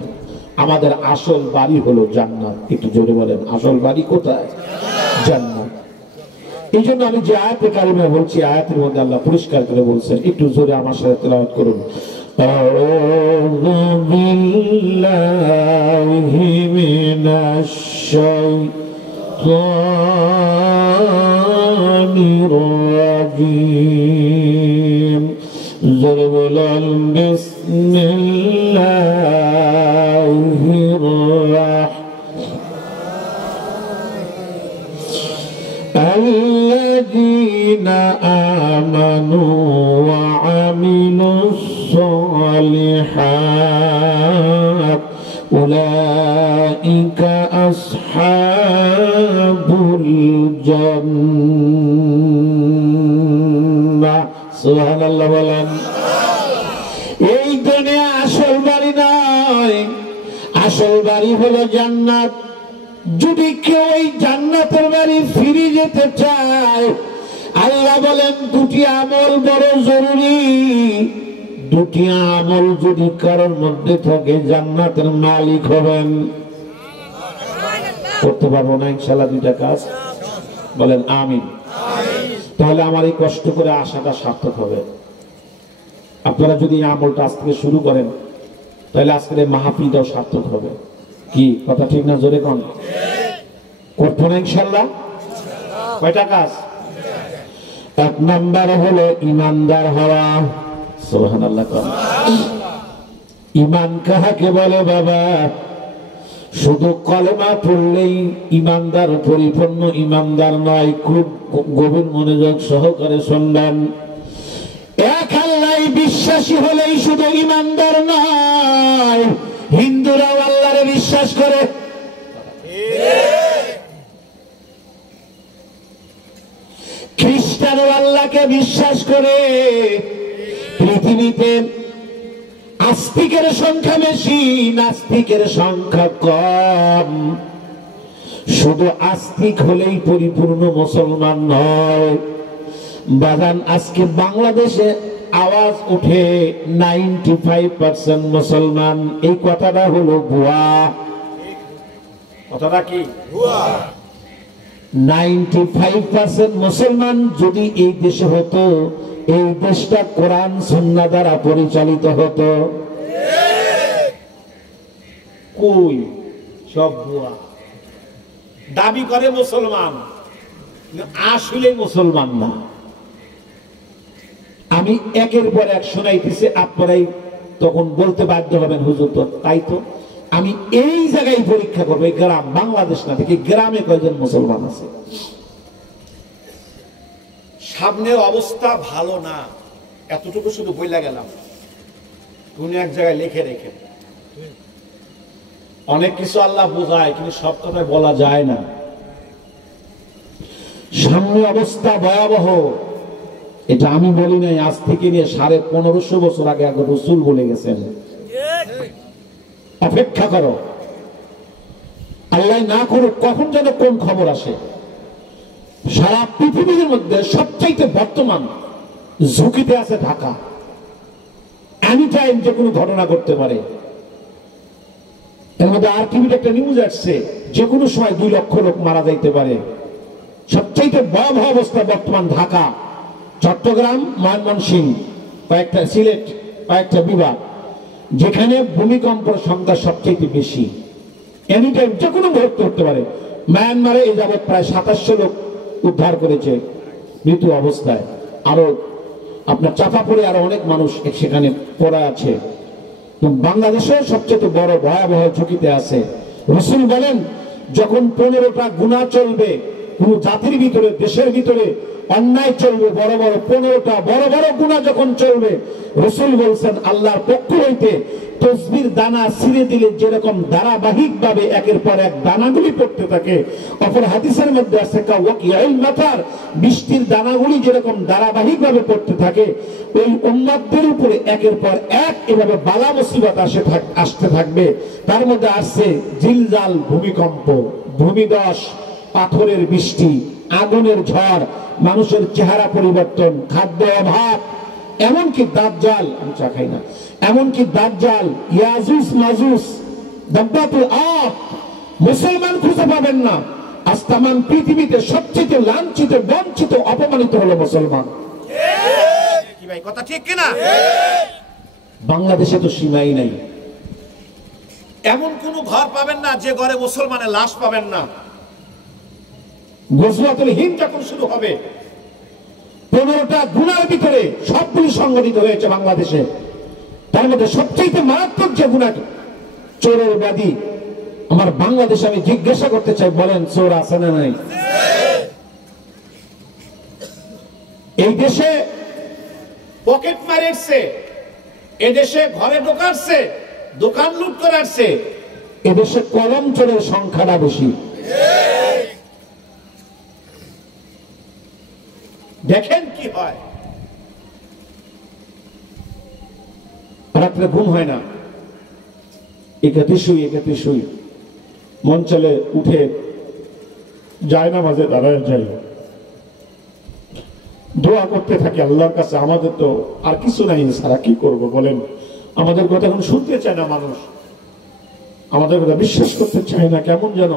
আমাদের আসল বাড়ি হলো জান্নাত। একটু জোরে বলেন, আসল বাড়ি কোথায়? জান্নাত। এই জন্য আমি যে আয়াতে কারিমা বলছি, আয়াতের মধ্যে আল্লাহ পরিষ্কার করে বলছেন, একটু জোরে আমার সাথে তেলাওয়াত করুন। আউযু বিল্লাহি মিনাশ শাইতানির রাজীম। জোরে বলেন, বিসমিল্লাহির الذين آمنوا وعملوا الصالحات أولئك أصحاب الجنة। سبحان الله বলেন। এই দুনিয়া আসল বাড়ি নয়, আসল বাড়ি হলো জান্নাত। যদি কেউ এই জান্নাতের বাড়ি ফিরে যেতে চায়, আল্লাহ বলেন দুটি আমল বড় জরুরি। দুটি আমল যদি কারোর মধ্যে থাকে, জান্নাতের মালিক হবেন। করতে পারবো না ইনশাআল্লাহ দুইটা কাজ? বলেন আমিন। তাহলে আমার এই কষ্ট করে আশাটা সার্থক হবে। আপনারা যদি এই আমলটা আজ থেকে শুরু করেন, তাহলে আজকের এই মাহফিলটাও সার্থক হবে। কি কথা ঠিক না? জোরে কোন করবো না ইনশাআল্লাহ? কয়টা কাজ? এক নাম্বার হলো ইমানদার হওয়া। সুবহানাল্লাহ। ইমান কাহাকে বলে বাবা? শুধু কলেমা পড়লেই ইমানদার পরিপূর্ণ ইমানদার নয়। খুব গভীর মনোযোগ সহকারে শুনবেন। এক আল্লাহ বিশ্বাসী হলেই শুধু ইমানদার নয়। হিন্দুরাও আল্লাহরে বিশ্বাস করে, খ্রিস্টানও আল্লাহকে বিশ্বাস করে। পৃথিবীতে আস্তিকের সংখ্যা বেশি, নাস্তিকের সংখ্যা কম। শুধু আস্তিক হলেই পরিপূর্ণ মুসলমান নয় বাজান। আজকে বাংলাদেশে আওয়াজ উঠে 95% মুসলমান। এই কথাটা হলো ভুয়া। কথাটা কি? ভুয়া। 95% মুসলমান যদি এই দেশে হতো, এই দেশটা কোরআন সুন্নাহ দ্বারা পরিচালিত হতো। কই সব ভুয়া। দাবি করে মুসলমান, আসলে মুসলমান না। আমি একের পর এক শোনাইতেছি, আপনারাই তখন বলতে বাধ্য হবেন, হুজুর তো তাই তো। আমি এই জায়গায় পরীক্ষা করবো, এই গ্রাম, বাংলাদেশ না, থেকে গ্রামে কয়জন মুসলমান আছে। সামনের অবস্থা ভালো না, এতটুকু শুধু বইলা গেলাম। কোন এক জায়গায় লিখে রেখে। অনেক কিছু আল্লাহ বোঝায়, কিন্তু সব কথা বলা যায় না। সামনে অবস্থা ভয়াবহ। এটা আমি বলি নাই, আজ থেকে নিয়ে 1550 বছর আগে আগে রাসূল বলে গেছেন। অপেক্ষা করো, আল্লাহ না করুক কখন যেন কোন খবর আসে। সারা পৃথিবীর মধ্যে সবচাইতে বর্তমান ঝুঁকিতে আছে ঢাকা। এনি টাইম টাইম যে কোনো ঘটনা ঘটতে পারে। এর মধ্যে আরটিভিতে একটা নিউজ আসছে, যে কোনো সময় 2 লক্ষ লোক মারা যাইতে পারে। সবচেয়ে ভয়াবহ অবস্থা বর্তমান ঢাকা, চট্টগ্রাম, ময়মনসিংহ, কয়েকটা সিলেট, কয়েকটা বিভাগ, যেখানে ভূমিকম্পের সংখ্যা সবচেয়ে বেশি। এনি টাইম যে কোনো মুহূর্তে করতে পারে। মায়ানমারে এই যাবৎ প্রায় 2700 লোক উদ্ধার করেছে মৃত অবস্থায়। আরো আপনার চাপাপুরে আরো অনেক মানুষ সেখানে পড়ে আছে। বাংলাদেশে সবচেয়ে বড় ভয়াবহ ঝুঁকিতে আছে। রাসূল বলেন, যখন 15টা গুনাহ চলবে কোন জাতির ভিতরে, দেশের ভিতরে অন্যায় চলবে, বড় বড় 15টা বড় বড় গুনাহ যখন চলবে, রাসূল বলছেন আল্লাহর পক্ষ হইতে তসবির দানা ছিঁড়ে দিলে যেরকম ধারাবাহিক ভাবে একের পর এক দানাগুলি পড়তে থাকে, অপর হাদিসের মধ্যে আছে কাওয়াকিউল মাতার, বৃষ্টির দানাগুলি যেরকম ধারাবাহিক ভাবে পড়তে থাকে, ওই উম্মতদের উপরে একের পর এক এভাবে বালা মুসিবত আসতে থাকবে। তার মধ্যে আসছে জিলজাল, ভূমিকম্প, ভূমিধস, পাথরের বৃষ্টি, আগুনের ঝড়, মানুষের চেহারা পরিবর্তন, খাদ্য অভাব, এমনকি দাজ্জাল, আমি চা খাই না, এমনকি দাজ্জাল, ইয়াজুজ মাজুজ, দাব্বাতুল আব, মুসলমান খুঁজে পাবেন না। আস্তামান পৃথিবীতে সবচেয়ে লাঞ্ছিত, বঞ্চিত, অপমানিত হলো মুসলমান। কি ভাই কথা ঠিক কিনা? বাংলাদেশে তো সীমাই নাই। এমন কোন ঘর পাবেন না যে ঘরে মুসলমানের লাশ পাবেন না। গজওয়াতুল হিন্দ যখন শুরু হবে, 15টা গুনার ভিতরে সবগুলি সংগঠিত হয়েছে বাংলাদেশে। তার মধ্যে সবচেয়ে মারাত্মক যে গুনাহ, চোরের ব্যাধি। আমার বাংলাদেশে আমি জিজ্ঞাসা করতে চাই, বলেন চোর আছে না নাই? এই দেশে পকেট মারেছে, এদেশে ঘরে ঢোকাচ্ছে, দোকান লুট করাচ্ছে। এদেশে কলম চোরের সংখ্যাটা বেশি। দেখেন কি হয়, রাত্রে ঘুম হয় না, একাতে শুই, মন চলে উঠে যায় না, মাঝে দাঁড়ায় যাই, দোয়া করতে থাকি আল্লাহর কাছে। আমাদের তো আর কিছু নাই, সারা কি করব বলেন? আমাদের কথা এখন শুনতে চায় না মানুষ, আমাদের কথা বিশ্বাস করতে চায় না। কেমন যেন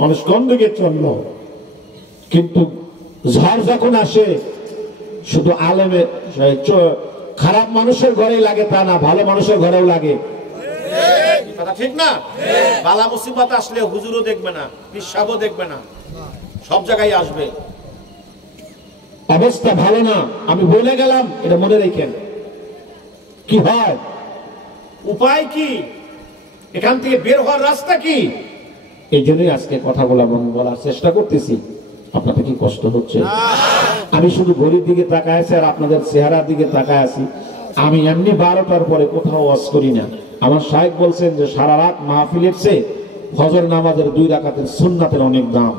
মানুষ কোন দিকে চলল। কিন্তু ঝড় যখন আসে, শুধু আলেমের, খারাপ মানুষের ঘরে লাগে তা না, ভালো মানুষের ঘরেও লাগে। কথা ঠিক না? বালা মুসিবত আসলে হুজুরও দেখবে না, পিসাবও দেখবে না, সব জায়গায় আসবে। অবস্থা ভালো না, আমি বলে গেলাম, এটা মনে রেখেন। কি হয়, উপায় কি, এখান থেকে বের হওয়ার রাস্তা কি? এই জন্যই আজকে কথাগুলো বলার চেষ্টা করতেছি। আপনাদের কি কষ্ট হচ্ছে? আমি শুধু ঘড়ির দিকে তাকায় আছি আর আপনাদের চেহারার দিকে তাকায় আছি। আমি এমনি 12টার পরে কোথাও ওয়াজ করি না। আমার শায়েখ বলছেন যে সারা রাত মাহফিলের চেয়ে ফজর নামাজের 2 রাকাতের সুন্নাতের অনেক দাম।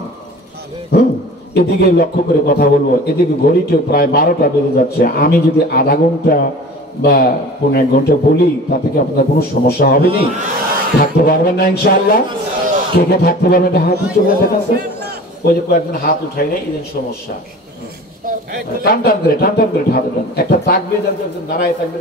এদিকে লক্ষ্য করে কথা বলবো, এদিকে ঘড়িতে প্রায় 12টা বেজে যাচ্ছে। আমি যদি আধা ঘন্টা বা 1 ঘন্টা বলি, তাতে কি আপনার কোনো সমস্যা হবে না? থাকতে পারবেন না ইনশাআল্লাহ? কে কে থাকতে পারবেন? হাত উঁচু করে দেখাচ্ছে। ওই যে কয়েকজন হাত উঠাই নাই, এদের সমস্যা। টান টান করে হাত উঠান। একটা তাকবীর দাঁড়ায় থাকবে,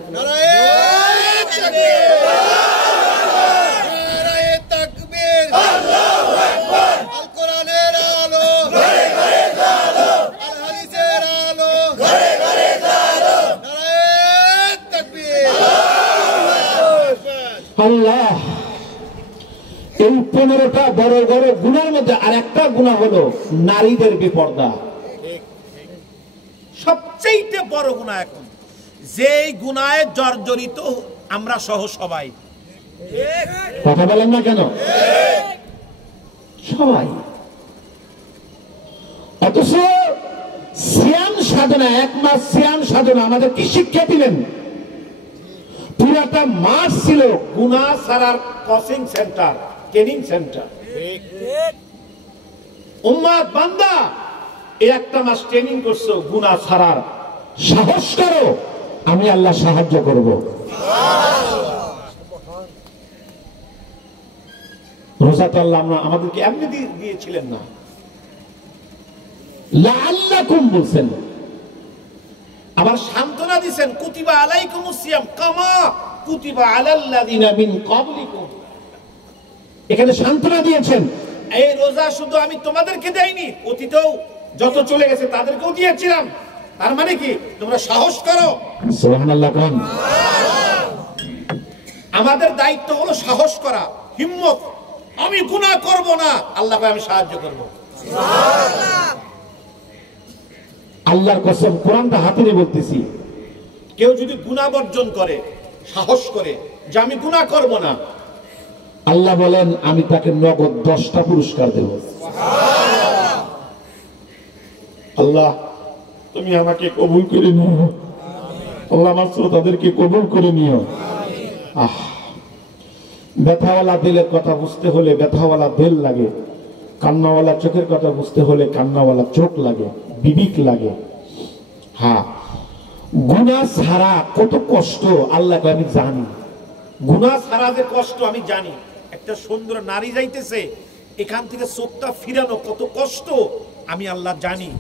আল্লাহ। এই 15টা বড় বড় গুনার মধ্যে আর একটা গুনাহ হলো নারীদের বেপর্দা। সবচেয়ে বড় গুনাহ এখন, যেই গুনাহে জর্জরিত আমরা সহ সবাই। কথা বলেন না কেন? সবাই। অথচ সিয়াম সাধনা, 1 মাস সিয়াম সাধনা আমাদের কি শিক্ষা দিলেন? পুরাটা মাস ছিল গুনাহ ছাড়ার কোচিং সেন্টার, ট্রেনিং সেন্টার। উম্মাত বান্দা, এই 1 মাস ট্রেনিং করছো গুনাহ ছাড়ার। সাহস করো, আমি আল্লাহ সাহায্য করব। রোজা তো আল্লাহ আমাদেরকে এমনি দিয়েছিলেন না, লাআল্লাকুম বলছেন। আবার সান্ত্বনা দিবেন কুতিবা আলাইকুমুস সিয়াম কামা কুতিবা আলাল্লাযিনা মিন ক্বাবলিকুম। এখানে সান্ত্বনা দিয়েছেন, এই রোজা শুধু আমি তোমাদেরকে দেইনি, অতীতেও যত চলে গেছে তাদেরকেও দিয়েছিলাম। তার মানে কি, তোমরা সাহস করো। সুবহানাল্লাহ কোন। আমাদের দায়িত্ব হলো সাহস করা, হিম্মত। আমি গুনাহ করব না, আল্লাহকে আমি সাহায্য করব। আল্লাহর কসম, কোরআনটা হাতে নিয়ে বলতেছি, কেউ যদি গুনাহ বর্জন করে, সাহস করে যে আমি গুনাহ করব না, আল্লাহ বলেন আমি তাকে নগদ 10টা পুরস্কার দেব। আল্লাহ তুমি আমাকে কবুল করে নিও, আল্লাহ আমার শ্রোতাদেরকে কবুল করে নিও। ব্যথাওয়ালা দিলের কথা বুঝতে হলে ব্যথাওয়ালা দিল লাগে, কান্নাওয়ালা চোখের কথা বুঝতে হলে কান্নাওয়ালা চোখ লাগে, বিবেক লাগে। হ্যাঁ, গুনাহ ছাড়া কত কষ্ট আল্লাহকে আমি জানি। গুনাহ ছাড়া যে কষ্ট আমি জানি। একটা সুন্দর নারী যাইতেছে, এখান থেকে চোখটা ফিরানো কত কষ্ট আমি আল্লাহ জানি।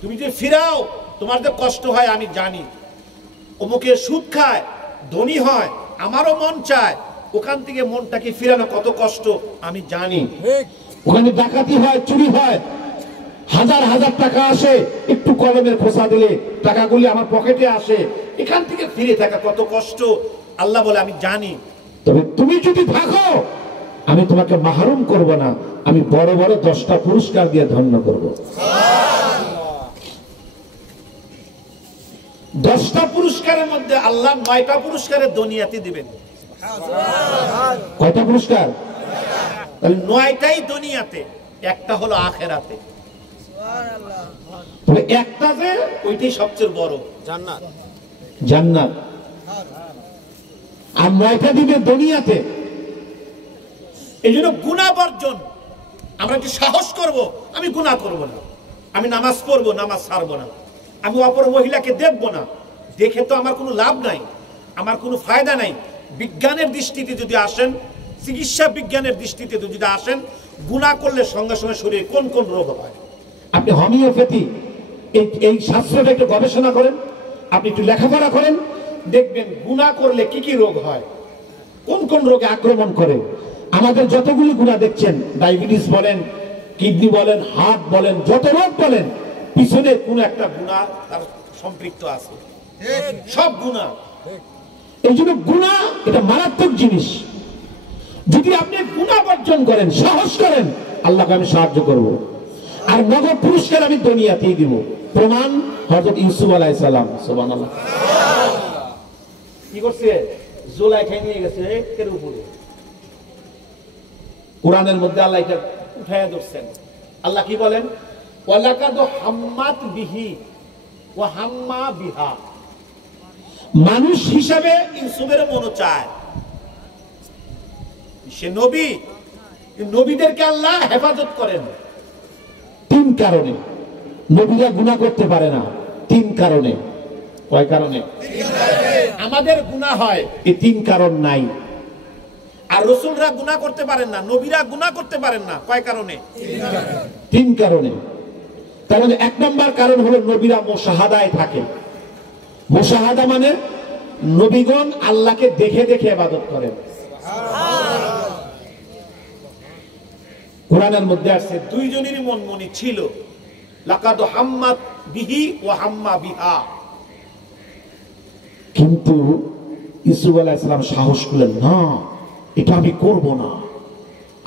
তুমি যে ফিরাও, তোমার যে কষ্ট হয় আমি জানি। অমুকে সুদ খায়, ধনী হয়, আমারও মন চায়, ওখান থেকে মনটাকে ফিরানো কত কষ্ট আমি জানি। ওখানে ডাকাতি হয়, চুরি হয়, হাজার হাজার টাকা আসে, একটু কলমের খোসা দিলে টাকাগুলি আমার পকেটে আসে, এখান থেকে ফিরে থাকা কত কষ্ট আল্লাহ বলে আমি জানি। তবে তুমি যদি থাকো আমি তোমাকে মাহরুম করব না, আমি বড় বড় 10টা পুরস্কার দিয়ে ধন্য করব। 10টা পুরস্কারের মধ্যে আল্লাহ 9টা পুরস্কারের দুনিয়াতে দিবেন। কয়টা পুরস্কার? তাহলে 9টাই দুনিয়াতে, একটা হলো আখেরাতে। তবে একটা যে ওইটাই সবচেয়ে বড়, জান্নাত। জান্নাত। আর 9টা দিবে দুনিয়াতে। এই জন্য গুনাহ বর্জন, আমরা একটু সাহস করব, আমি গুনাহ করব না, আমি নামাজ পড়বো, নামাজ ছাড়বো না, আমি অপর মহিলাকে দেখব না, দেখে তো আমার কোনো লাভ নাই, আমার কোনো ফায়দা নাই। বিজ্ঞানের দৃষ্টিতে যদি আসেন, চিকিৎসা বিজ্ঞানের দৃষ্টিতে যদি আসেন, গুনাহ করলে সঙ্গে সঙ্গে শরীরে কোন কোন রোগ হয়। আপনি হোমিওপ্যাথি এই শাস্ত্রটা একটু গবেষণা করেন, আপনি একটু লেখাপড়া করেন, দেখবেন গুনাহ করলে কি কি রোগ হয়, কোন কোন রোগে আক্রমণ করে। আমাদের যতগুলি গুনাহ দেখছেন, ডায়াবেটিস বলেন, কিডনি বলেন, হার্ট বলেন, যত রোগ বলেন, পিছনে কোন একটা গুনাহ তার সম্পৃক্ত আছে, সব গুনাহ। এই জন্য গুনাহ এটা মারাত্মক জিনিস। যদি আপনি গুনাহ বর্জন করেন, সাহস করেন, আল্লাহকে আমি সাহায্য করব, আর নগদ পুরস্কার আমি দুনিয়াতেই দিব। প্রমাণ হযরত ইউসুফ আলাইহিস সালাম। সুবহানাল্লাহ। কি করছে? জোলাই খাই নিয়ে গেছে এর উপরে। কোরআনের মধ্যে আল্লাহ এটা উঠায়া ধরছেন। আল্লাহ কি বলেন? ওয়ালাকাদ হাম্মাত বিহি ওয়া হাম্মা বিহা। মানুষ হিসাবে ইউসুফের মন চায়, সে নবী, নবীদেরকে আল্লাহ হেফাজত করেন 3 কারণে। নবীরা গুনাহ করতে পারে না 3 কারণে। কয় কারণে? আমাদের গুনাহ হয়, এই 3 কারণ নাই। আর রাসূলরা গুনাহ করতে পারেন না, নবীরা গুনাহ করতে পারেন না। কয় কারণে? 3 কারণে। তার মধ্যে 1 নম্বর কারণ হলো নবীরা মুশাহাদায় থাকে। মুশাহাদা মানে নবীগণ আল্লাহকে দেখে দেখে ইবাদত করেন। কোরআনের মধ্যে আছে দুইজনেরই মন মনি ছিল, লাকাদ হাম্মাত বিহি ওয়া হাম্মা বিহা। কিন্তু ইউসুফ আলাইহিস সালাম সাহস করলেন, না এটা আমি করব না,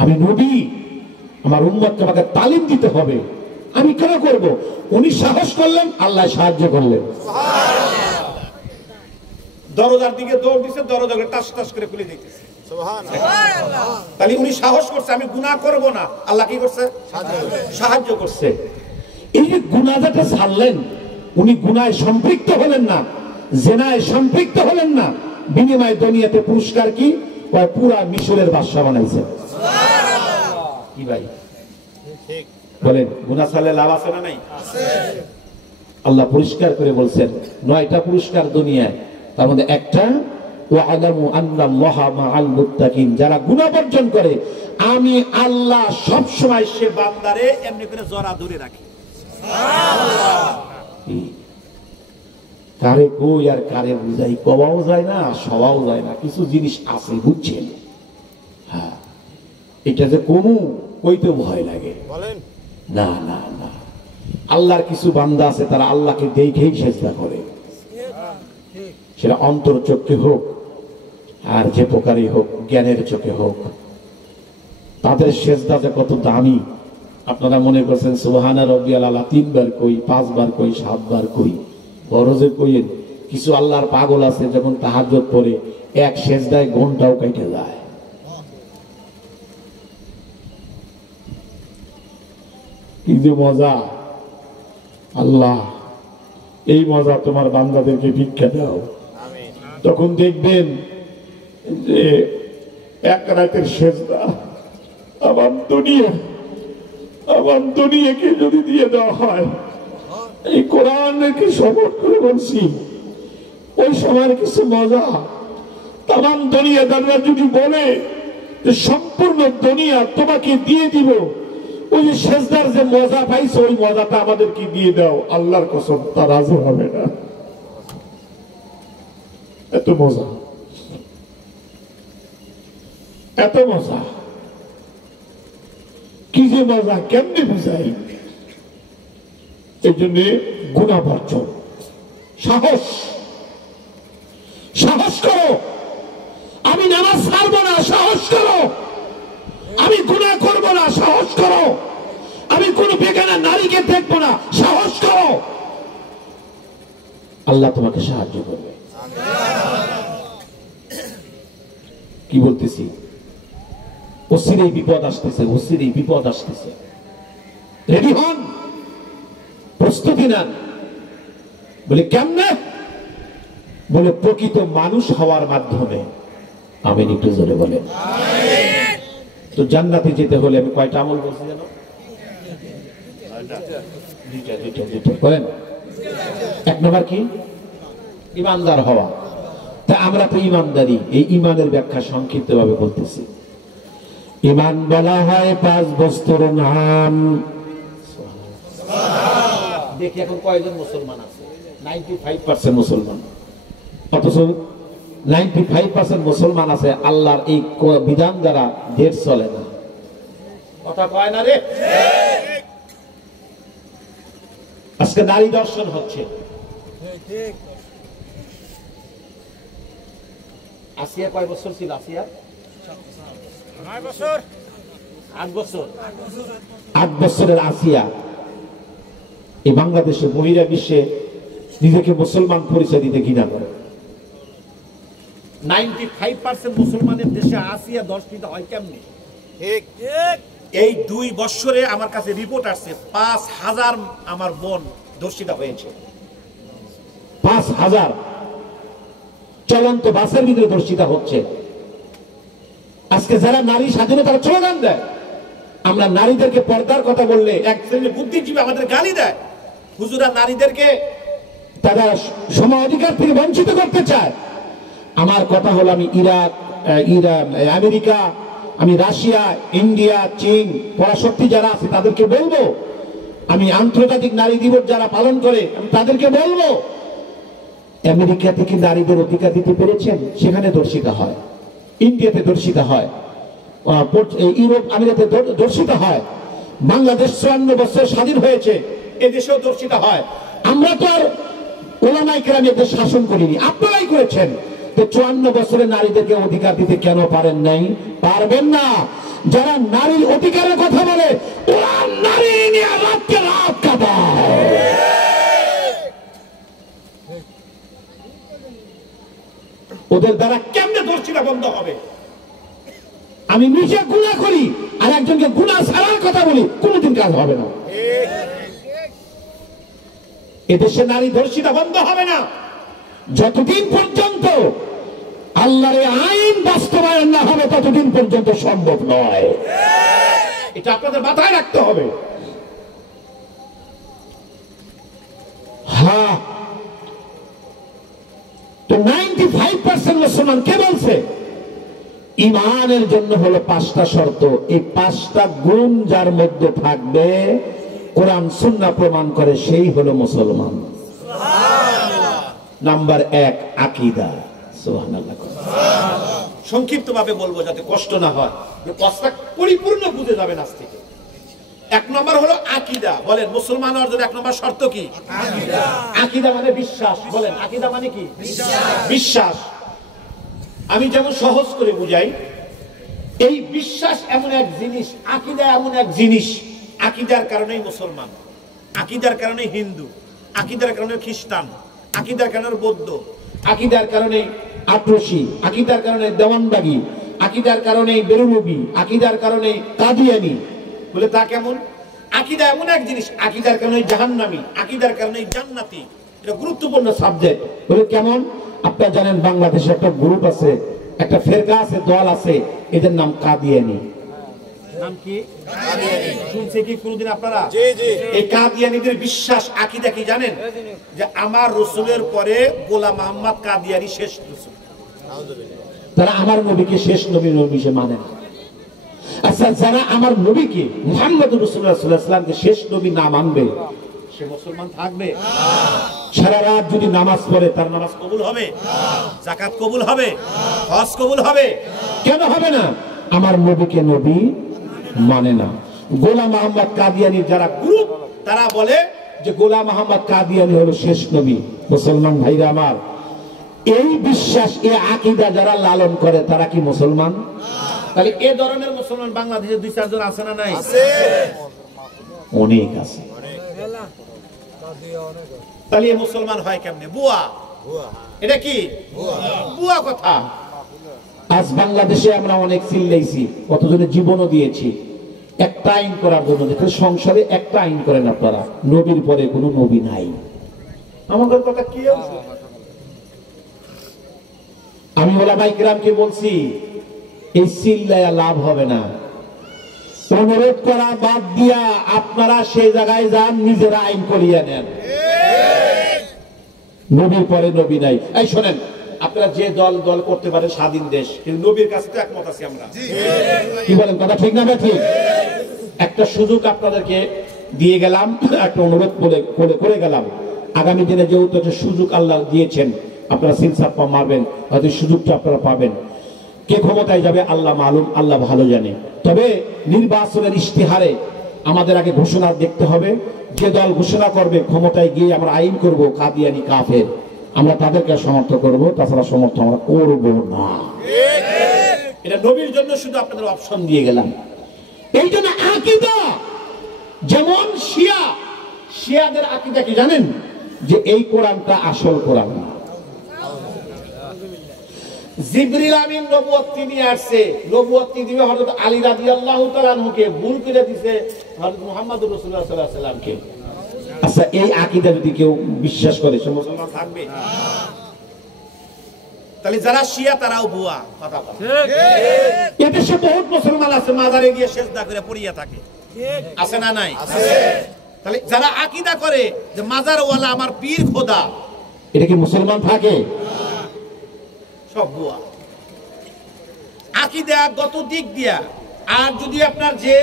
আমি নবী, আমার উম্মতকে আমাকে তালিম দিতে হবে, আমি কেন করব? উনি সাহস করলেন, আল্লাহ সাহায্য করলেন। দরজার দিকে দৌড় দিছে, দরজাকে টাস টাস করে খুলে দিতেছে। সুবহানাল্লাহ। তাহলে উনি সাহস করছে আমি গুনাহ করব না, আল্লাহ কি করছে? সাহায্য করছে। এই যে গুনাহটা ছাড়লেন, উনি গুনাহে সম্পৃক্ত হলেন না, জিনায় সম্পৃক্ত হলেন না, বিনিময়ে দুনিয়াতে পুরস্কার কি? পুরা মিশরের বাদশা বানাইছেন। সুবহানাল্লাহ। কি ভাই ঠিক বলেন, গুনাহ ছাড়লে লাভ আছে না নাই? আছে। আল্লাহ পরিষ্কার করে বলছেন 9টা পুরস্কার দুনিয়ায়, তার মধ্যে একটা ওয়া'লামু আন্নাল্লাহা মা'আল মুত্তাকিন। যারা গুনাহ বর্জন করে, আমি আল্লাহ সব সময় সে বান্দারে এমনি করে জড়া ধরে রাখি। সুবহানাল্লাহ। কারে কই আর কারে বুঝাই, কওয়াও যায় না, সবাও যায় না। কিছু জিনিস আছে, বুঝছেন? হ্যাঁ, এটা যে কমু কইতে ভয় লাগে। না না না, আল্লাহর কিছু বান্দা আছে তারা আল্লাহকে দেখেই সেজদা করে, সেটা অন্তর চোখে হোক আর যে প্রকারই হোক, জ্ঞানের চোখে হোক। তাদের সেজদা যে কত দামি, আপনারা মনে করছেন সুবহানা রাব্বিয়াল আলা 3 বার কই, 5 বার কই, 7 বার কই, বরজে কইেন। কিছু আল্লাহর পাগল আছে যখন তাহাজ্জুদ পড়ে এক সেজদায় ঘন্টাও কেটে যায়। কি যে মজা! আল্লাহ এই মজা তোমার বান্দাদেরকে ভিক্ষা দাও। তখন দেখবেন যে এক রাতের সেজদা আমার দুনিয়াকে যদি দিয়ে দেওয়া হয়, এই কোরআনকে শপথ করে বলছি, ওই সময়ের কিছু মজা তাম দুনিয়াদাররা যদি বলে যে সম্পূর্ণ দুনিয়া তোমাকে দিয়ে দিব, ওই যে সেজদার যে মজা পাইছো ওই মজাটা আমাদেরকে দিয়ে দাও, আল্লাহর কসম তা রাজি হবে না। এত মজা, এত মজা, কি যে মজা, কেমনে বুঝাই? এই জন্য গুনাহ বর্জন, সাহস, সাহস করো। আমি নামাজ ছাড়বো না, সাহস করো। আমি গুনাহ করবো না, সাহস করো। আমি কোন বেগানা নারীকে দেখবো না, সাহস করো। আল্লাহ তোমাকে সাহায্য করবে। কি বলতেছি? অচিরেই বিপদ আসতেছে, অচিরেই বিপদ আসতেছে। রেডি হন, প্রস্তুতি নেন। বলে কেমনে? বলে প্রকৃত মানুষ হওয়ার মাধ্যমে। আমিন, একটু জোরে বলে। তো জান্নাতে যেতে হলে আমি কয়টা আমল বলছি জানো? দুইটা বলেন। এক নম্বর কি? ইমানদার হওয়া। তা আমরা তো ইমানদারি, এই ইমানের ব্যাখ্যা সংক্ষিপ্ত ভাবে বলতেছি। ইমান বলা হয় 5 বস্তুর নাম। দেখি এখন কয়জন মুসলমান আছে? 95% মুসলমান। অথচ 95% মুসলমান আছে আল্লাহর এই বিধান দ্বারা দেশ চলে না। কথা কয় না রে? আজকে নারী দর্শন হচ্ছে। আসিয়া কয় বছর ছিল? আসিয়া 8 বছরের আসিয়া এই বাংলাদেশে বহিরা বিশ্বে নিজেকে মুসলমান পরিচয় দিতে ঘৃণা করে। 95% মুসলমানের দেশে আসিয়া দর্শিত হয় কেমনি? ঠিক ঠিক। এই 2 বছরে আমার কাছে রিপোর্ট আসছে 5000 আমার বোন দর্শিত হয়েছে। 5000 চলন্ত বাসের ভিতরে দর্শিত হচ্ছে। আজকে যারা নারী স্বাধীনতার স্লোগান দেয়, আমরা নারীদেরকে পর্দার কথা বললে এক শ্রেণীর বুদ্ধিজীবী আমাদের গালি দেয়। হুজুরা নারীদেরকে তারা সম অধিকার থেকে বঞ্চিত করতে চায়। আমার কথা হলো, আমি ইরাক, আমেরিকা, আমি রাশিয়া, ইন্ডিয়া, চীন পরাশক্তি যারা আছে তাদেরকে বলবো, আমি আন্তর্জাতিক নারী দিবস যারা পালন করে আমি তাদেরকে বলবো, আমেরিকা থেকে নারীদের অধিকার দিতে পেরেছেন? সেখানে দর্শিত হয়। ইন্ডিয়াতে দর্শিত হয়, ইউরোপ আমেরিকাতে দর্শিত হয়। বাংলাদেশ 54 বছর স্বাধীন হয়েছে, এদেশেও দর্শিত হয়। আমরা তো আর ওলামায়ে কেরামের শাসন করিনি, আপনারাই করেছেন। তো 54 বছরে নারীদেরকে অধিকার দিতে কেন পারেন নাই? পারবেন না। যারা নারীর অধিকারের কথা বলে ওরা নারী নিয়ে রাতকে রাত কাটায়। ওদের দ্বারা কেমনে দর্শিতা বন্ধ হবে? আমি নিজে গুনাহ করি আর একজনকে গুনাহ ছাড়ার কথা বলি, কোনোদিন কাজ হবে না। এদেশে নারী ধর্ষিতা বন্ধ হবে না যতদিন পর্যন্ত আল্লাহর আইন বাস্তবায়ন না হবে, ততদিন পর্যন্ত সম্ভব নয়। এটা আপনাদের মাথায় রাখতে হবে। হ্যাঁ, তো 95% মুসলমান কে বলছে? ইমানের জন্য হলো 5টা শর্ত। এই 5টা গুণ যার মধ্যে থাকবে, কোরআন সুন্নাহ প্রমাণ করে সেই হলো মুসলমান। নাম্বার 1 আকীদা। সুবহানাল্লাহ। সংক্ষিপ্ত ভাবে বলবো যাতে কষ্ট না হয়, যে কষ্টটা পরিপূর্ণ বুঝে যাবেন আজ থেকে। 1 নম্বর হলো আকীদা। বলেন মুসলমান হওয়ার জন্য 1 নম্বর শর্ত কি? আকীদা। আকীদা মানে বিশ্বাস। বলেন আকীদা মানে কি? বিশ্বাস। আমি যেমন সহজ করে বুঝাই, এই বিশ্বাস এমন এক জিনিস, আকীদা এমন এক জিনিস, আকীদার কারণেই মুসলমান, আকীদার কারণে হিন্দু, আকীদার কারণে খ্রিস্টান, আকীদার কারণে বৌদ্ধ, আকীদার কারণে আটরশি, আকীদার কারণে দেওয়ানবাগি, আকীদার কারণে বেরলভী, আকীদার কারণে কাদিয়ানি। বলে তা কেমন? আকীদা এমন এক জিনিস, আকীদার কারণে জাহান্নামী, আকীদার কারণে জান্নাতি। এটা গুরুত্বপূর্ণ সাবজেক্ট। বলে কেমন? আপনারা জানেন বাংলাদেশে একটা গ্রুপ আছে, একটা ফেরকা আছে, দল আছে, এদের নাম কাদিয়ানি। নাম কি? কাদিয়ানি। শুনছে কি কোনদিন আপনারা? জি জি। এই কাদিয়ানীদের বিশ্বাস, আকীদা কি জানেন? যে আমার রাসূলের পরে গোলাম মুহাম্মদ কাদিয়ানী শেষ রাসূল। তারা আমার নবীকে শেষ নবী হিসেবে মানে না। আচ্ছা, যারা আমার নবীকে মুহাম্মদ রাসূলুল্লাহ সাল্লাল্লাহু আলাইহি ওয়াসাল্লামকে শেষ নবী না মানবে, সে মুসলমান থাকবে? সারা রাত যদি নামাজ পড়ে তার নামাজ কবুল হবে? যাকাত কবুল হবে? হজ কবুল হবে? কেন হবে না? আমার নবীকে নবী মানে না। গোলাম মুহাম্মদ কাদিয়ানির যারা গ্রুপ, তারা বলে যে গোলাম মুহাম্মদ কাদিয়ানি হলো শেষ নবী। মুসলমান ভাইরা আমার, এই বিশ্বাস, এই আকীদা যারা লালন করে তারা কি মুসলমান? তাহলে এ ধরনের মুসলমান বাংলাদেশে 2-4 জন আছে না নাই? আছে, অনেক আছে। তাহলে এই মুসলমান হয় কেমনে? বুয়া। এটা কি বুয়া কথা? আজ বাংলাদেশে আমরা অনেক চিল্লাইছি, কতজনের জীবনও দিয়েছি একটা আইন করার জন্য, যে সংসারে একটা আইন করেন আপনারা, নবীর পরে কোনো নবী নাই। আমাদের কথা কি? আমি ওলামায়ে কিরামকে বলছি, এই চিল্লায়া লাভ হবে না। অনুরোধ করা বাদ দিয়া আপনারা সেই জায়গায় যান, নিজেরা আইন করিয়ে নেন। নবীর পরে নবী নাই। এই শোনেন, আপনারা যে দল করতে পারে, স্বাধীন দেশ, কিন্তু নবীর কাছে তো একমত আছি আমরা। কি বলেন? কথা ঠিক না ঠিক? একটা সুযোগ আপনাদেরকে দিয়ে গেলাম, একটা অনুরোধ করে গেলাম। আগামী দিনে যেহেতু একটা সুযোগ আল্লাহ দিয়েছেন, আপনারা সিলসাপ্পা মারবেন, হয়তো সুযোগটা আপনারা পাবেন। কে ক্ষমতায় যাবে আল্লাহ মালুম, আল্লাহ ভালো জানে। তবে নির্বাচনের ইশতেহারে আমাদের আগে ঘোষণা দেখতে হবে, যে দল ঘোষণা করবে ক্ষমতায় গিয়ে আমরা আইন করব কাদিয়ানি কাফের, আমরা তাদেরকে সমর্থন করব, তাছাড়া সমর্থন আমরা করব না। এটা নবীর জন্য শুধু আপনাদের অপশন দিয়ে গেলাম। এই জন্য আকীদা যেমন শিয়াদের আকীদা কি জানেন? যে এই কোরআনটা আসল কোরআন না। জিবরিল আমিন নবুয়ত নিয়ে আসছে, নবুয়ত দিবে হযরত আলী রাদিয়াল্লাহু তাআলা আনহুকে, ভুল করে দিয়েছে হযরত মুহাম্মদুর রাসূলুল্লাহ সাল্লাল্লাহু আলাইহি ওয়াসাল্লামকে। আচ্ছা, এই আকীদা যদি কেউ বিশ্বাস করে সে মুসলমান থাকবে? তাহলে যারা শিয়া তারাও ভুয়া কথা বলে। ঠিক। এদেশে বহুত মুসলমান আছে মাজারে গিয়ে সিজদা করে পড়িয়া থাকে, আছে না নাই? আছে। তাহলে যারা আকীদা করে যে মাজারওয়ালা আমার পীর খোদা, এটা কি মুসলমান থাকে? সব ভুয়া আকীদা গত দিক দিয়া। আর যদি আপনার যে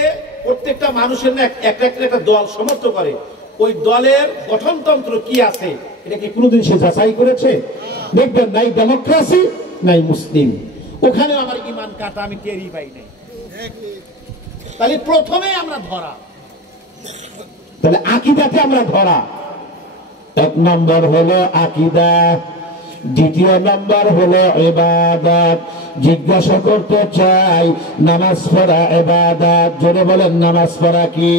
প্রত্যেকটা মানুষের না একটা দল সমর্থন করে, ওই দলের গঠনতন্ত্র কি আছে এটা কি কোনোদিন সে যাচাই করেছে? দেখবেন নাই ডেমোক্রেসি নাই মুসলিম, ওখানে আমার ঈমান কাটা আমি টেরই পাই নাই। তাহলে প্রথমে আমরা ধরা, তাহলে আকীদাতে আমরা ধরা। 1 নম্বর হলো আকীদা, 2 নম্বর হলো ইবাদত। জিজ্ঞাসা করতে চাই, নামাজ পড়া ইবাদত? জোরে বলেন, নামাজ পড়া কি?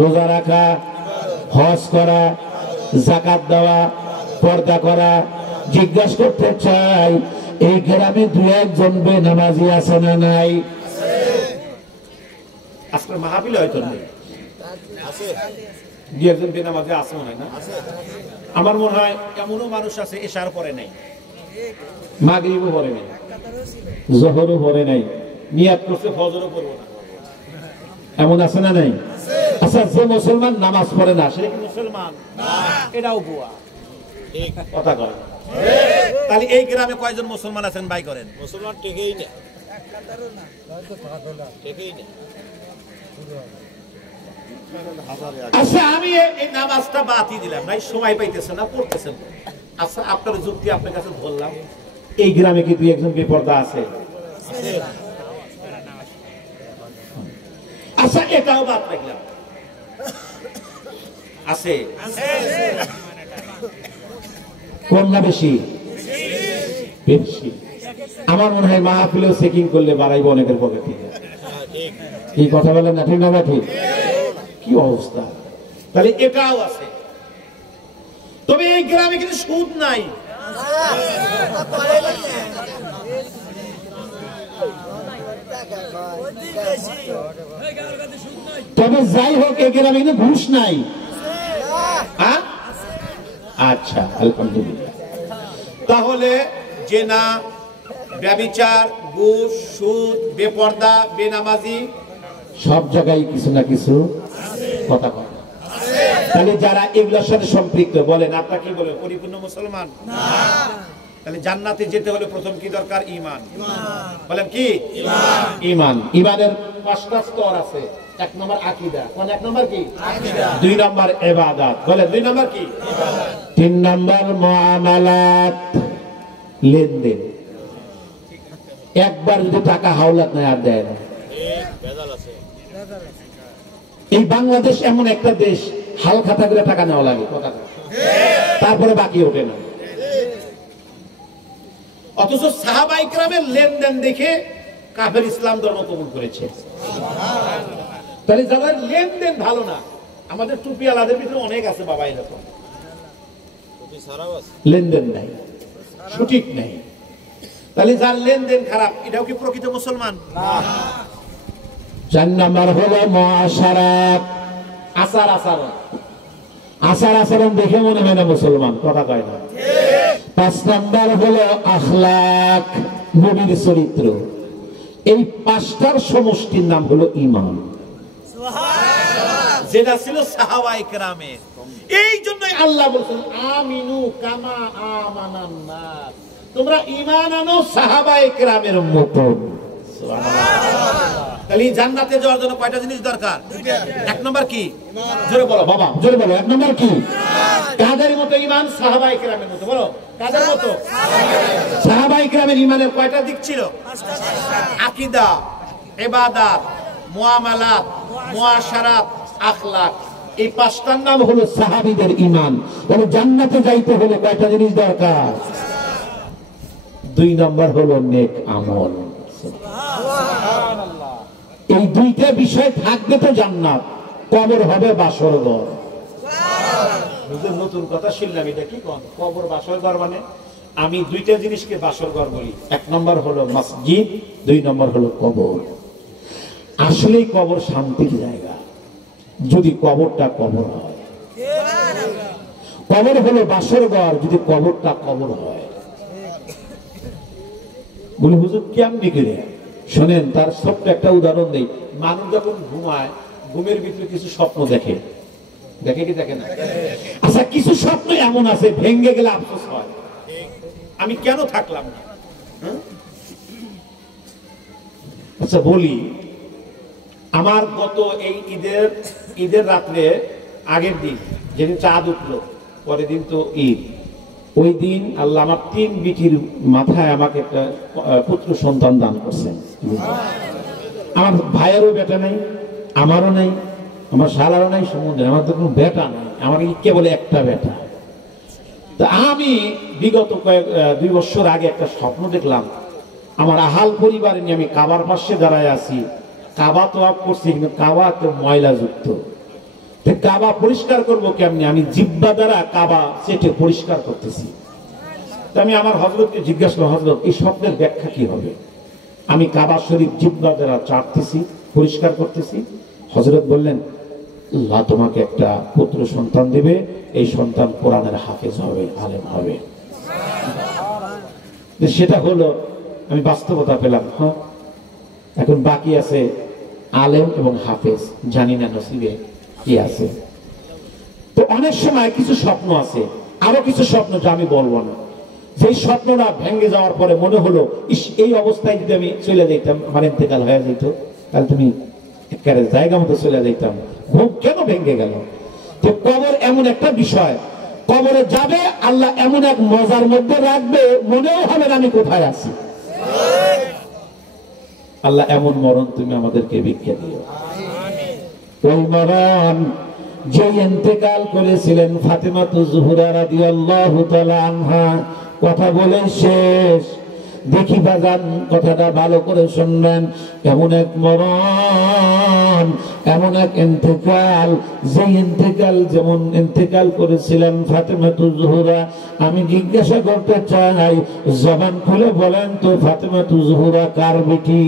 রোজা রাখা, হজ করা, যাকাত দেওয়া, পর্দা করা। জিজ্ঞাসা করতে চাই, এই গ্রামে 2-1 জন বেনামাজি আছে না নাই? আজকে মাহফিল হয়তো নেই, আছে 2-1 জন বেনামাজি আছে মনে হয় না? আমার মনে হয় এমনও মানুষ আছে এশার পরে নাই, মাগরিবও পড়ে নাই, জোহরও পড়ে নাই, নিয়াত করছে ফজরও পড়বো না, এমন আছে না নাই? আচ্ছা, যে মুসলমান নামাজ পড়ে না সে কি মুসলমান না? এটাও ভুয়া। ঠিক কথা কয়। তাহলে এই গ্রামে কয়জন মুসলমান আছেন ভাই করেন? মুসলমান টেকেই না, টেকেই না। আচ্ছা আমি এই নামাজটা বাতিল দিলাম, নাই সময় পাইতেছে না, পড়তেছেন। আচ্ছা আপনার যুক্তি আপনার কাছে ধরলাম, এই গ্রামে কি দুই একজন বেপরদা আছে? আচ্ছা এটাও বাদ রাখলাম, আছে। কোনটা বেশি? বেশি। আমার মনে হয় মাহফিলেও চেকিং করলে বাড়াইবো অনেকের পকেটে। কি কথা বলেন না? ঠিক না? ঠিক। কি অবস্থা! তাহলে এটাও আছে। তবে এই গ্রামে কিন্তু সুদ নাই। তবে যাই হোক, এই গ্রামে কিন্তু ঘুষ নাই। হ্যাঁ, আচ্ছা, আলহামদুলিল্লাহ। তাহলে জেনা, ব্যভিচার, ঘুষ, সুদ, বেপর্দা, বেনামাজি সব জায়গায় কিছু না কিছু কথা বলে। তাহলে যারা এগুলোর সাথে সম্পৃক্ত, বলেন আপনার কি বলে পরিপূর্ণ মুসলমান না? তাহলে জান্নাতে যেতে হলে প্রথম কি দরকার? ঈমান। বলেন কি? ঈমান। ঈমানের 5টা স্তর আছে। 1 নম্বর আকীদা। কোন 1 নম্বর কি? আকীদা। 2 নম্বর ইবাদত। বলেন 2 নম্বর কি? ইবাদত। 3 নম্বর মুআমালাত, লেনদেন। একবার যদি টাকা হাওলাত নাই আর দেয় না। এই বাংলাদেশ এমন একটা দেশ, হালখাতা করে টাকা নেওয়া লাগে, তারপরে বাকি ওঠে না। অথচ সাহাবায়ে কেরামের লেনদেন দেখে কাফের ইসলাম ধর্ম কবুল করেছে। তাহলে যাদের লেনদেন ভালো না, আমাদের টুপিওয়ালাদের ভিতরে অনেক আছে বাবা, এরকম লেনদেন নাই, সঠিক নাই। তাহলে যার লেনদেন খারাপ, এটাও কি প্রকৃত মুসলমান? 4 নম্বর হলো মুআশারাত, আচার আচরণ। আচার আচরণ দেখে মনে হয় না মুসলমান, কথা কয় না। 5 নম্বর হলো আখলাক, নবীর চরিত্র। এই 5টার সমষ্টির নাম হলো ঈমান, যেটা ছিল সাহাবায়ে কেরামের। এই জন্যই আল্লাহ বলেছেন আমিনু কামা আমানান নাস, তোমরা ঈমান আনো সাহাবায়ে কেরামের মতো। তাহলে জান্নাতে যাওয়ার জন্য কয়টা জিনিস দরকার? 1 নম্বর কি? জোরে বলো বাবা, জোরে বলো। 1 নম্বর কি? কাদের মতো ঈমান? সাহাবায়ে কেরামের মতো। বলো কাদের মতো? সাহাবায়ে কেরামের ঈমানের কয়টা দিক ছিল? আকীদা, ইবাদত, মুআমালাত, মুআশারাত, আখলাক। এই 5টার নাম হলো সাহাবীদের ঈমান। বলে জান্নাতে যাইতে হলে কয়টা জিনিস দরকার? 2 নম্বর হলো নেক আমল। এই 2টা বিষয় থাকবে তো জান্নাত, কবর হবে বাসরঘর। নতুন কথা শুনলাম, এটা কি কোন কবর বাসরঘর মানে? আমি 2টা জিনিসকে বাসরঘর বলি। 1 নম্বর হলো মসজিদ, 2 নম্বর হলো কবর। আসলেই কবর শান্তির জায়গা, যদি কবরটা কবর হয়। কবর হলো বাসরঘর, যদি কবরটা কবর হয়। বলি হুজুর কেমনি করে? শোনেন, তার ছোট্ট একটা উদাহরণ দেই। মানুষ যখন ঘুমায়, ঘুমের ভিতরে কিছু স্বপ্ন দেখে, দেখে কি দেখে না? আচ্ছা, কিছু স্বপ্ন এমন আছে ভেঙে গেলে আফসোস হয়, আমি কেন থাকলাম না। আচ্ছা বলি, আমার গত এই ঈদের রাত্রে আগের দিন যেদিন চাঁদ উঠলো, পরের দিন তো ঈদ, ওই দিন আল্লাহ আমার 3 বিটির মাথায় আমাকে একটা পুত্র সন্তান দান করছেন। আমার ভাইয়েরও বেটা নাই, আমারও নাই, আমার শালারও নাই, সমুদ্রে আমার তো কোনো বেটা নাই, আমার কেবল একটা বেটা। তা আমি বিগত 2 বছর আগে একটা স্বপ্ন দেখলাম, আমার আহাল পরিবারে নিয়ে আমি কাবার পাশে দাঁড়ায় আছি। কাবা তো আপ করছি, কিন্তু কাবা তো ময়লা যুক্ত। কাবা পরিষ্কার করবো কেমনি? আমি জিহ্বা দ্বারা কাবা চেটে পরিষ্কার করতেছি। আমি আমার হযরতকে জিজ্ঞাসা করলাম, হযরত এই স্বপ্নের ব্যাখ্যা কি হবে? আমি কাবা শরীফ জিহ্বা দ্বারা চাটতেছি, পরিষ্কার করতেছি। হযরত বললেন, আল্লাহ তোমাকে একটা পুত্র সন্তান দিবে, এই সন্তান কোরআনের হাফেজ হবে, আলেম হবে। সেটা হলো, আমি বাস্তবতা পেলাম। হ্যাঁ, এখন বাকি আছে আলেম এবং হাফেজ, জানি না নসিবে কি আছে। তো অনেক সময় কিছু স্বপ্ন আছে, আরো কিছু স্বপ্ন যা আমি বলবো না, যে স্বপ্নটা ভেঙে যাওয়ার পরে মনে হলো, ইস, এই অবস্থায় যদি আমি চলে যেতাম, আমার ইন্তেকাল হয়ে যেত, তাহলে তুমি একেবারে জায়গা মতো চলে যাইতাম। ঘুম কেন ভেঙে গেল? তো কবর এমন একটা বিষয়, কবরে যাবে আল্লাহ এমন এক মজার মধ্যে রাখবে, মনেও হবে না আমি কোথায় আছি। আল্লাহ এমন মরণ তুমি আমাদেরকে ভিক্ষা দিও। ওই মরণ যে ইন্তেকাল করেছিলেন ফাতেমাতুজ জোহরা রাদিয়াল্লাহু তাআলা আনহা, কথা বলে শেষ। দেখি বাজান, কথাটা ভালো করে শুনবেন। এমন এক মরণ, এমন এক ইন্তেকাল, যে ইন্তেকাল যেমন ইন্তেকাল করেছিলেন ফাতেমাতুজ জোহরা, আমি জিজ্ঞাসা করতে চাই, জবান খুলে বলেন তো ফাতেমাতুজ জোহরা কার বেটি?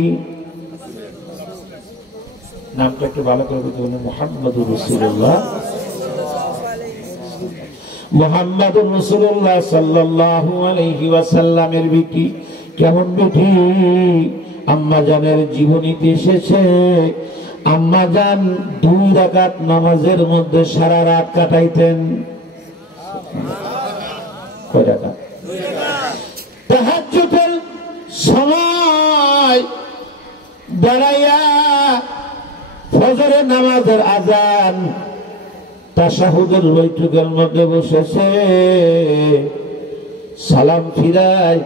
নামটা একটু ভালো করে বলতে বলেন। মুহাম্মাদুর রাসূলুল্লাহ, মুহাম্মাদুর রাসূলুল্লাহ সাল্লাল্লাহু আলাইহি ওয়াসাল্লামের বেটি। কেমন বেটি? আম্মা জানের জীবনীতে এসেছে, আম্মা জান 2 রাকাত নামাজের মধ্যে সারা রাত কাটাইতেন। কয় রাকাত? 2 রাকাত। তাহাজ্জুদের সময় দাঁড়াইয়া ফজরের নামাজের আজান, তাশাহুদের বৈঠকের মধ্যে বসেছে, সালাম ফিরায়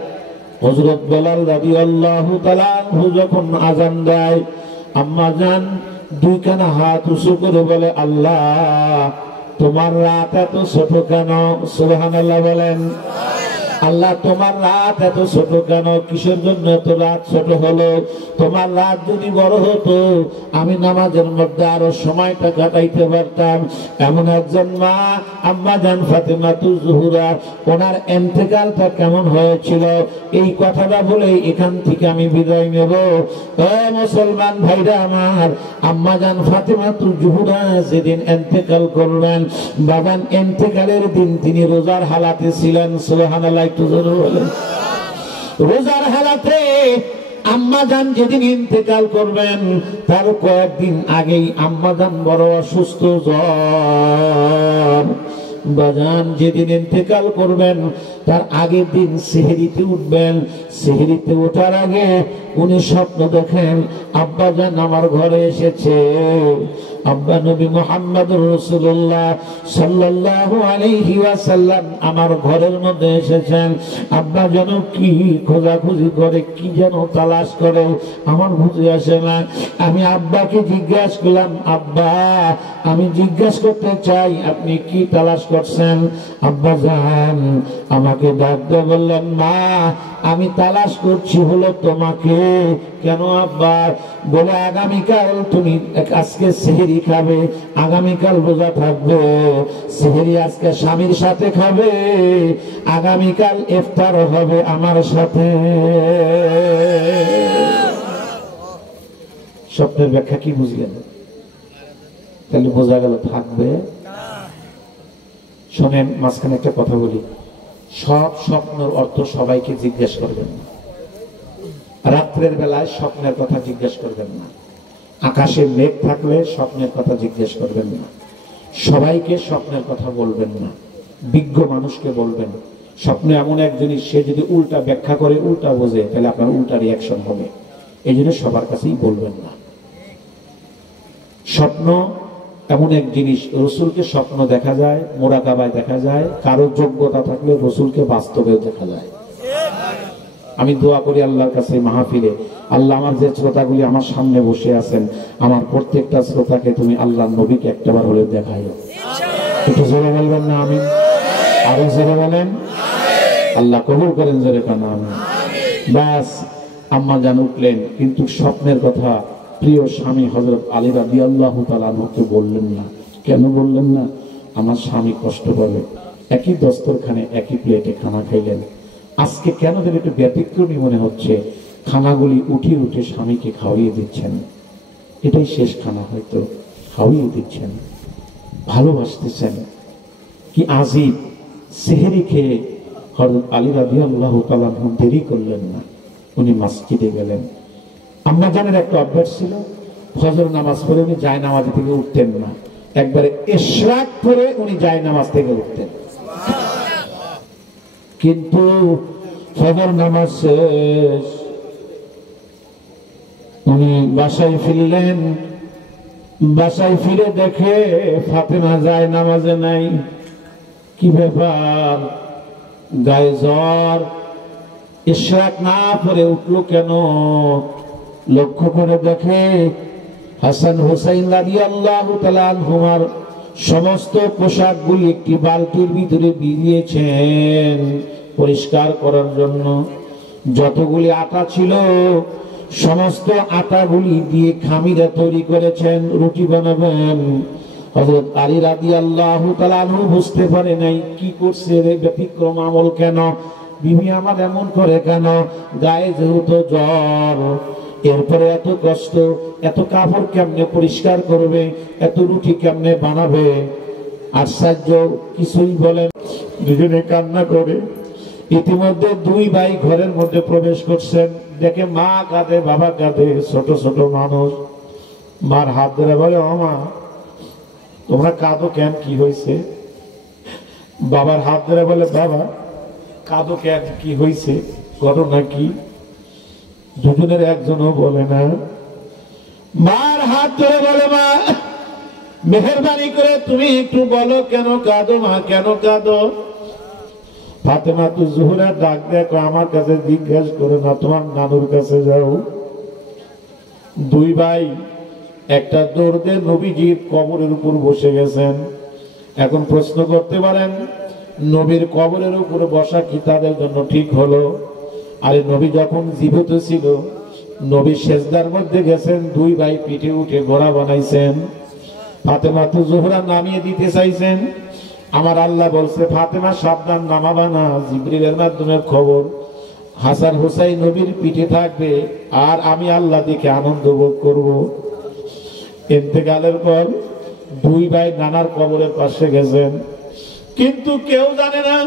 হযরত বেলাল রাদিয়াল্লাহু তাআলা আনহু যখন আজান দেয়, আম্মা জান 2 কানা হাত উঁচু করে বলে, আল্লাহ তোমার রাত এত ছোট কেন? সুবহানাল্লাহ বলেন। আল্লাহ তোমার রাত এত ছোট কেন? কিসের জন্য এত রাত ছোট হলো? তোমার রাত যদি বড় হতো আমি নামাজের মধ্যে আরো সময়টা কাটাইতে পারতাম। এমন একজন মা আম্মা জান ফাতেমাতুজ জোহরা, ওনার ইন্তেকালটা কেমন হয়েছিল এই কথাটা বলে এখান থেকে আমি বিদায় নেব। ও মুসলমান ভাইরা আমার, আম্মা জান ফাতেমাতুজ জোহরা যেদিন ইন্তেকাল করলেন, বাবান ইন্তেকালের দিন তিনি রোজার হালাতে ছিলেন। সুবহানাল্লাহ, একটু জোরে বলেন। রোজার হালাতে আম্মা জান যেদিন ইন্তেকাল করবেন তার কয়েকদিন আগেই আম্মা জান বড় অসুস্থ, জ্বর। বাজান যেদিন ইন্তেকাল করবেন তার আগের দিন সেহরিতে উঠবেন। সেহরিতে ওঠার আগে উনি স্বপ্ন দেখেন, আব্বা জান আমার ঘরে এসেছে। আব্বা নবী মুহাম্মদুর রাসূলুল্লাহ সাল্লাল্লাহু আলাইহি ওয়াসাল্লাম আমার ঘরের মধ্যে এসেছেন। আব্বা যেন কি খোঁজাখুঁজি করে, কি যেন তালাশ করে, আমার বুঝে আসে না। আমি আব্বাকে জিজ্ঞাসা করলাম, আব্বা আমি জিজ্ঞাসা করতে চাই আপনি কি তালাশ করছেন? আব্বা জান আমাকে ডাক দিয়ে বললেন, মা আমি তালাশ করছি হলো তোমাকে। কেন আব্বা? বলে আগামীকাল তুমি আজকে সেহরি খাবে, আগামীকাল রোজা থাকবে, সেহরি আজকে স্বামীর সাথে খাবে, আগামীকাল ইফতার হবে আমার সাথে। স্বপ্নের ব্যাখ্যা কি বুঝলেন? তাহলে বোঝা গেল থাকবে। শোনেন, মাঝখানে একটা কথা বলি, সব স্বপ্নের অর্থ সবাইকে জিজ্ঞেস করবেন না। রাত্রের বেলায় স্বপ্নের কথা জিজ্ঞেস করবেন না। আকাশে মেঘ থাকলে স্বপ্নের কথা জিজ্ঞেস করবেন না। সবাইকে স্বপ্নের কথা বলবেন না, বিজ্ঞ মানুষকে বলবেন। স্বপ্ন এমন এক জিনিস, সে যদি উল্টা ব্যাখ্যা করে, উল্টা বোঝে, তাহলে আপনার উল্টা রিয়াকশন হবে। এই জন্য সবার কাছেই বলবেন না। স্বপ্ন এমন এক জিনিস, রসুলকে স্বপ্ন দেখা যায়, মোরাকাবায় দেখা যায়, কারো যোগ্যতা থাকলে রসুলকে বাস্তবেও দেখা যায়। আমি দোয়া করি আল্লাহর কাছে মাহফিলে, আল্লাহ আমার যে শ্রোতাগুলি আমার সামনে বসে আছেন, আমার প্রত্যেকটা শ্রোতাকে তুমি আল্লাহর নবীকে একটাবার হলে দেখাইও। একটু জোরে বলবেন না আমিন? আরো জোরে বলেন। আল্লাহ কবুল করেন জোরে কানা আমিন। বাস আম্মা জান উঠলেন, কিন্তু স্বপ্নের কথা প্রিয় স্বামী হযরত আলী রাদিয়াল্লাহু তাআলা আনহুকে বললেন না। কেন বললেন না? আমার স্বামী কষ্ট পাবে। একই দস্তরখানে একই প্লেটে খানা খাইলেন, আজকে কেন যেন একটু ব্যতিক্রমী মনে হচ্ছে। খানাগুলি উঠিয়ে উঠে স্বামীকে খাওয়িয়ে দিচ্ছেন, এটাই শেষ খানা হয়তো, খাওয়িয়ে দিচ্ছেন, ভালোবাসতেছেন। কি আজীব! সেহরি খেয়ে হযরত আলী রাদিয়াল্লাহু তাআলা আনহু দেরি করলেন না, উনি মসজিদে গেলেন। আম্মা জানের একটা অভ্যাস ছিল, ফজর নামাজ পড়ে উনি জায় নামাজ থেকে উঠতেন না, একবারে ইশরাক করে উনি জায় নামাজ থেকে উঠতেন। কিন্তু ফজর নামাজ শেষ, উনি বাসায় ফিরলেন, বাসায় ফিরে দেখে ফাতেমা যায় নামাজে নাই। কি ব্যাপার, গায়ে জ্বর, ইশরাক না পরে উঠলো কেন? লক্ষ্য করে দেখে হাসান হুসাইন রাদিয়াল্লাহু তাআলা আনহুমার সমস্ত পোশাকগুলি একটি বালতির ভিতরে ভিজিয়েছেন পরিষ্কার করার জন্য। যতগুলি আটা ছিল সমস্ত আটাগুলি দিয়ে খামিরা তৈরি করেছেন, রুটি বানাবেন। হযরত আলী রাদিয়াল্লাহু তাআলা আনহু বুঝতে পারে নাই কি করছে রে, ব্যতিক্রম আমল কেন, বিবি আমার এমন করে কেন? গায়ে যেহেতু জ্বর, এরপরে এত কষ্ট, এত কাপড় কেমনে পরিষ্কার করবে, এত রুটি কেমনে বানাবে? আশ্চর্য, কিছুই বলেন, দুজনে কান্না করে। ইতিমধ্যে দুই ভাই ঘরের মধ্যে প্রবেশ করছেন, দেখে মা কাঁদে, বাবা কাঁদে, ছোট ছোট মানুষ। মার হাত ধরে বলে, ও মা, তোমরা কাঁদো কেন, কি হয়েছে? বাবার হাত ধরে বলে, বাবা কাঁদো কেন, কি হয়েছে, ঘটনা কি? দুজনের একজনও বলে না। মার হাত ধরে বলে, মা মেহেরবানি করে তুমি একটু বলো কেন কাঁদো, মা কেন কাঁদো? ফাতেমা তো জোহরা ডাক দেখো, আমার কাছে জিজ্ঞাসা করে না, তোমার নানুর কাছে যাও। দুই ভাই একটা দৌড় দিয়ে নবীজির কবরের উপর বসে গেছেন। এখন প্রশ্ন করতে পারেন, নবীর কবরের উপর বসা কি তাদের জন্য ঠিক হলো? আরে নবী যখন জীবিত ছিল, নবী সেজদার মধ্যে গেছেন, দুই ভাই পিঠে উঠে ঘোড়া বানাইছেন। ফাতেমা তো জোহরা নামিয়ে দিতে চাইছেন। আমার আল্লাহ বলছে, ফাতেমা সাবধান, নামাবা না, জিবরিলের মাধ্যমে খবর হাসান হুসাইন নবীর পিঠে থাকবে, আর আমি আল্লাহ দেখে আনন্দ ভোগ করব। ইন্তেকালের পর দুই ভাই নানার কবরের পাশে গেছেন, কিন্তু কেউ জানে না।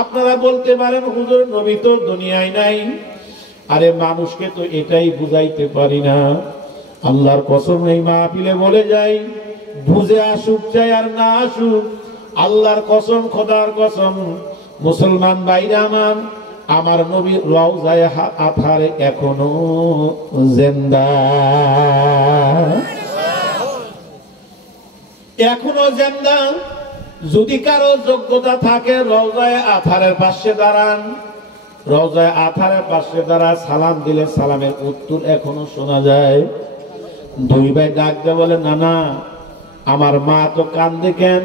আপনারা বলতে পারেন, হুজুর নবী তো দুনিয়ায় নাই। আরে মানুষকে তো এটাই বুঝাইতে পারি না। আল্লাহর কসম, এই মাহফিলে বলে যাই, বুঝে আসুক চাই আর না আসুক, আল্লাহর কসম, খোদার কসম, মুসলমান ভাইরা আমার নবী রওজায়ে আথারে এখনো জিন্দা, এখনো জিন্দা। যদি কারো যোগ্যতা থাকে, রওজায়ে আথারের পাশে দাঁড়ান, রওজায়ে আথারের পাশে দাঁড়া সালাম দিলে সালামের উত্তর এখনো শোনা যায়। দুই ভাই ডাক দিয়ে বলে, না না, আমার মা তো কান্দে কেন,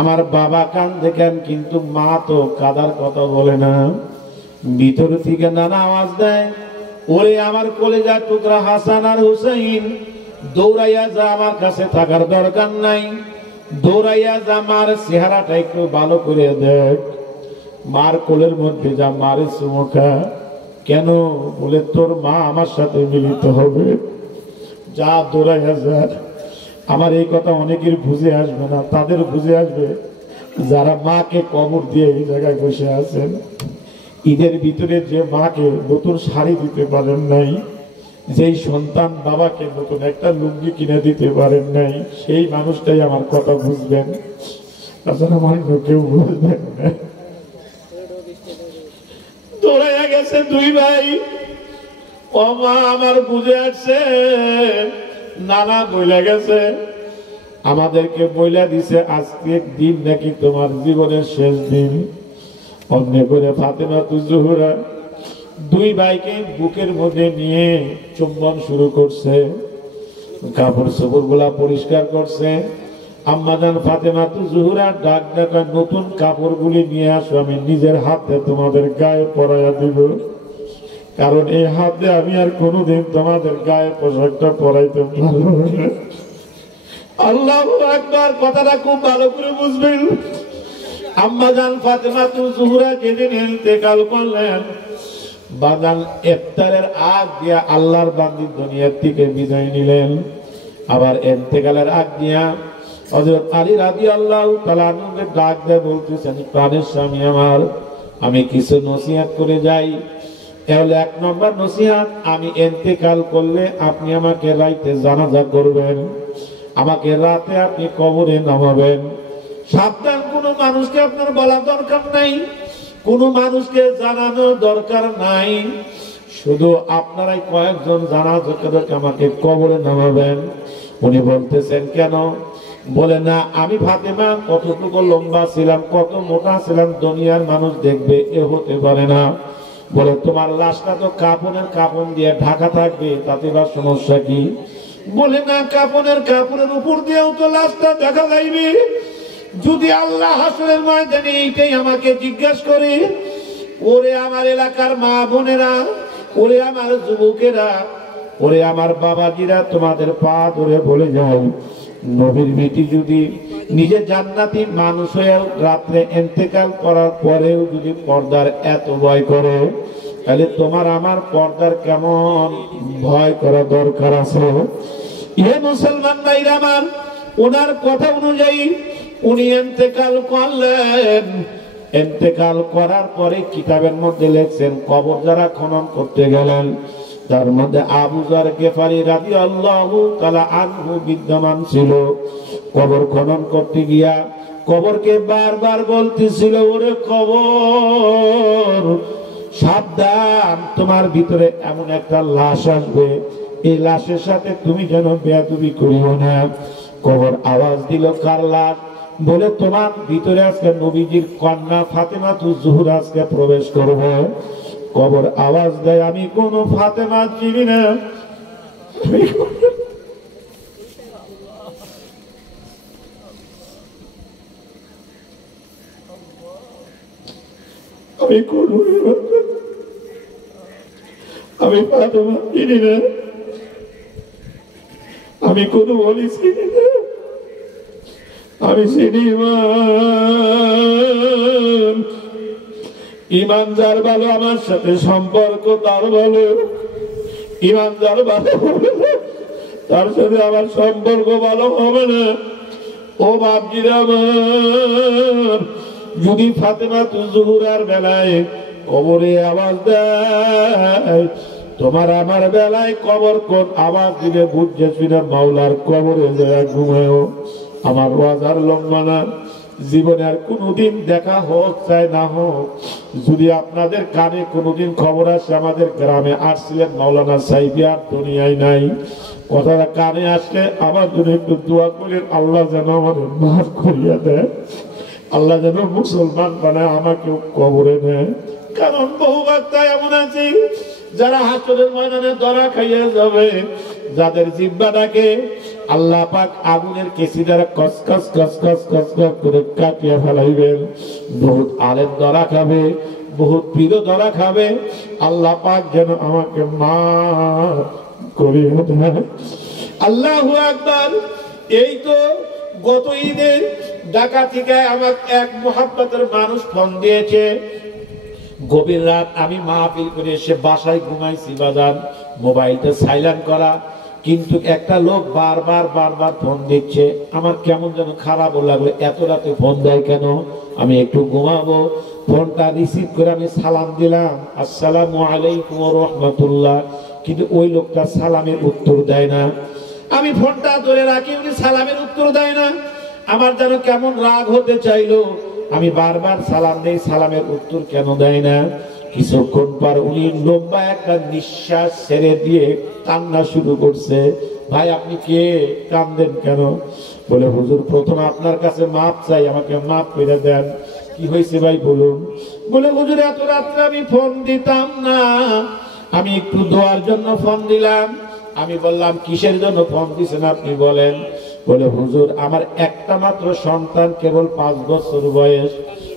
আমার বাবা কান্দে কেন, কিন্তু মা তো কাদার কথা বলে না। ভিতর থেকে নানা আওয়াজ দেয়, ওরে আমার কলেজার টুকরা হাসান আর হুসাইন, দৌড়াইয়া যা, আমার কাছে থাকার দরকার নাই, দৌড়াইয়া যা, মার চেহারাটা একটু ভালো করে দেখ, মার কোলের মধ্যে যা, মারে চুমুখা। কেন? বলে, তোর মা আমার সাথে মিলিত হবে, যা দৌড়াইয়া যা। আমার এই কথা অনেকের বুঝে আসবে না, তাদের বুঝে আসবে যারা মাকে কবর দিয়ে এই জায়গায় বসে আছেন। ঈদের ভিতরে যে মাকে নতুন শাড়ি দিতে পারেন নাই, যেই সন্তান বাবাকে নতুন একটা লুঙ্গি কিনে দিতে পারেন নাই, সেই মানুষটাই আমার কথা বুঝবেন, তাছাড়া আমার কেউ বুঝবেন না। দৌড়াইয়া গেছে দুই ভাই, ও মা আমার বুঝে আসছে, নানা বইলা গেছে, আমাদেরকে বইলা দিছে আজকে দিন নাকি তোমার জীবনের শেষ দিন। অন্য করে ফাতেমা তু জোহরা দুই ভাইকে বুকের মধ্যে নিয়ে চুম্বন শুরু করছে, কাপড় চোপড় গুলা পরিষ্কার করছে। আম্মাজান ফাতেমা তু জোহরা ডাক ডাকা, নতুন কাপড় গুলি নিয়ে আসো, আমি নিজের হাতে তোমাদের গায়ে পরাইয়া দিব, কারণ এই হাতে আমি আর কোনোদিন তোমাদের গায়ে পোশাকটা পরাইতে পারবো না। আল্লাহু আকবার, কথাটা খুব ভালো করে বুঝবেন। আম্মাজান ফাতেমা তু জোহরা যেদিন ইন্তেকাল করলেন, বাদান ইফতারের আগ দিয়া আল্লাহর বান্দি দুনিয়ার থেকে বিদায় নিলেন। আবার ইন্তেকালের আগ দিয়া হযরত আলী রাদিয়াল্লাহু তাআলা আনহুকে ডাক দিয়ে বলতেছেন, প্রাণের স্বামী আমার, আমি কিছু নসিহত করে যাই। তাহলে এক নম্বর নসিহত, আমি ইন্তেকাল করলে আপনি আমাকে রাতে জানাজা করবেন, আমাকে রাতে আপনি কবরে নামাবেন। সাবধান, কোনো মানুষকে আপনার বলা দরকার নাই, কোনো মানুষকে জানানো দরকার নাই, শুধু আপনারাই কয়েকজন জানাজাকে আমাকে কবরে নামাবেন। উনি বলতেছেন কেন? বলে না, আমি ফাতেমা কতটুকু লম্বা ছিলাম, কত মোটা ছিলাম দুনিয়ার মানুষ দেখবে, এ হতে পারে না। বলে তোমার লাশটা তো কাপড় দিয়ে ঢাকা থাকবে, তাতে বা সমস্যা কি? বলে না, কাপড়ের উপর দিয়েও তো লাশটা দেখা যাইবে। যদি আল্লাহ হাসরের ময়দানে এইটাই আমাকে জিজ্ঞাসা করে, ওরে আমার এলাকার মা বোনেরা, ওরে আমার যুবকেরা, ওরে আমার বাবাজিরা, তোমাদের পা ধরে বলে যাও, নবীর বেটি যদি নিজে জান্নাতি মানুষ হয়ে রাত্রে ইন্তেকাল করার পরেও যদি পর্দার এত ভয় করে, তাহলে তোমার আমার পর্দার কেমন ভয় করা দরকার আছে? এ মুসলমান ভাইরা আমার, ওনার কথা অনুযায়ী উনি ইন্তেকাল করলেন। ইন্তেকাল করার পরে কিতাবের মধ্যে লেখছেন, কবর যারা খনন করতে গেলেন তার মধ্যে আবু যার গেফারি রাদিয়াল্লাহু তাআলা আনহু বিদ্যমান ছিল। কবর খনন করতে গিয়া কবরকে বারবার বলতেছিল, ওরে কবর সাবধান, তোমার ভিতরে এমন একটা লাশ আসবে, এই লাশের সাথে তুমি যেন বেয়াদবি করিও না। কবর আওয়াজ দিল, কার লাশ? বলে তোমার ভিতরে আজকে নবীজির কন্যা ফাতেমাতুজ জোহরা আজকে প্রবেশ করবে। কবর আওয়াজ দেয়, আমি কোন ফাতেমা চিনি না। আমি ফাতেমা চিনি না, আমি কোন বলি চিনি না, আমি চিনি ইমান যার ভালো আমার সাথে সম্পর্ক তার ভালো, ইমান যার ভালো তার সাথে আমার সম্পর্ক ভালো হবে না। ও বাপজিরা আমার, যদি ফাতেমাতুজ জোহরার বেলায় কবরে আওয়াজ দেয়, তোমার আমার বেলায় কবর কোন আওয়াজ দিলে বুঝেছি না, মাওলার কবরে যায় ঘুমায়ও। আমার ওয়াজার লম্বানা জীবনে আর কোনদিন দেখা হোক চাই না হোক, যদি আপনাদের কানে কোনদিন খবর আসে আমাদের গ্রামে আসছিলেন মাওলানা সাইফি, আর দুনিয়ায় নাই, কথাটা কানে আসলে আমার জন্য একটু দোয়া করেন, আল্লাহ যেন আমাদের মাফ করিয়া দেয়, আল্লাহ যেন মুসলমান বানায় আমাকেও কবরে নেয়। কারণ বহু বার্তা এমন আছে যারা হাসরের ময়দানে ধরা খাইয়া যাবে, যাদের জিহ্বাটাকে আল্লাহ পাক আগুনের কেসি দ্বারা কসকস কসকস কসকস করে কাটিয়া ফেলাইবেন। বহুত আলেম ধরা খাবে, বহুত পীর ধরা খাবে, আল্লাহ পাক যেন আমাকে মাফ করিয়া দেয়। আল্লাহু আকবার। এই তো গত ঈদের ঢাকা থেকে আমার এক মুহাব্বতের মানুষ ফোন দিয়েছে, গভীর রাত আমি মাহফিল করে এসে বাসায় ঘুমাইছি, বাজার মোবাইলটা সাইলেন্ট করা, কিন্তু একটা লোক বারবার ফোন দিচ্ছে। আমার কেমন যেন খারাপ লাগলো, এত রাতে ফোন দেয় কেন? আমি একটু ঘুমাবো, ফোনটা রিসিভ করে আমি সালাম দিলাম, আসসালামু আলাইকুম ওয়া রাহমাতুল্লাহ, কিন্তু ওই লোকটা সালামের উত্তর দেয় না। আমি ফোনটা ধরে রাখি, উনি সালামের উত্তর দেয় না। আমার যেন কেমন রাগ হতে চাইলো, আমি বারবার সালাম দেই, সালামের উত্তর কেন দেয় না? কিছুক্ষণ পর উনি লম্বা একটা নিঃশ্বাস ছেড়ে দিয়ে কান্না শুরু করছে। ভাই আপনি কে, কান্দেন কেন? বলে হুজুর প্রথম আপনার কাছে মাপ চাই, আমাকে মাপ করে দেন। কি হয়েছে ভাই বলুন? বলে হুজুর এত রাত্রে আমি ফোন দিতাম না, আমি একটু দোয়ার জন্য ফোন দিলাম। আমি বললাম কিসের জন্য ফোন দিছেন আপনি বলেন। বলে হুজুর আমার একটা মাত্র সন্তান, কেবল 5 বছর বয়স।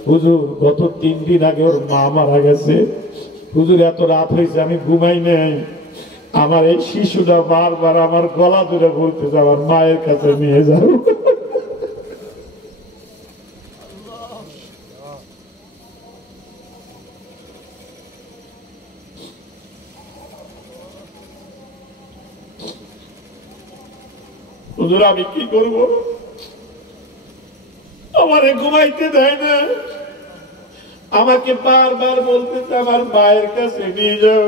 হুজুর গত 3 দিন আগে ওর মা মারা গেছে। হুজুর এত রাত হয়েছে আমি ঘুমাই নাই, আমার এই শিশুটা বারবার আমার গলা ধরে বলতেছে আমার মায়ের কাছে নিয়ে যাও। হুজুর আমি কি করব, আমারে ঘুমাইতে দেয় না, আমাকে বারবার বলতেছে আমার মায়ের কাছে নিয়ে যাও।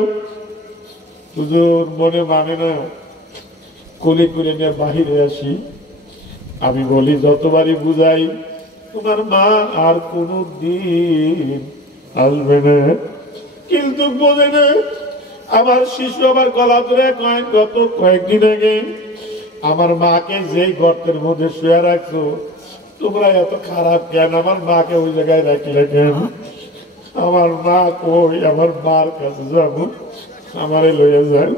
হুজুর মনে মানে না, কোলে করে নিয়ে বাহিরে আসি। আমি বলি যতবারই বুঝাই তোমার মা আর কোনো দিন আসবে না, কিন্তু বোঝে না। আমার শিশু আমার গলা ধরে গত কয়েকদিন আগে আমার মাকে যেই গর্তের মধ্যে শুয়ে রাখছো তোমরা এত খারাপ কেন? আমার মাকে ওই জায়গায় রাখলে কেন? আমার মা কই? আমার মার কাছে যাবো, আমারে লইয়া যান।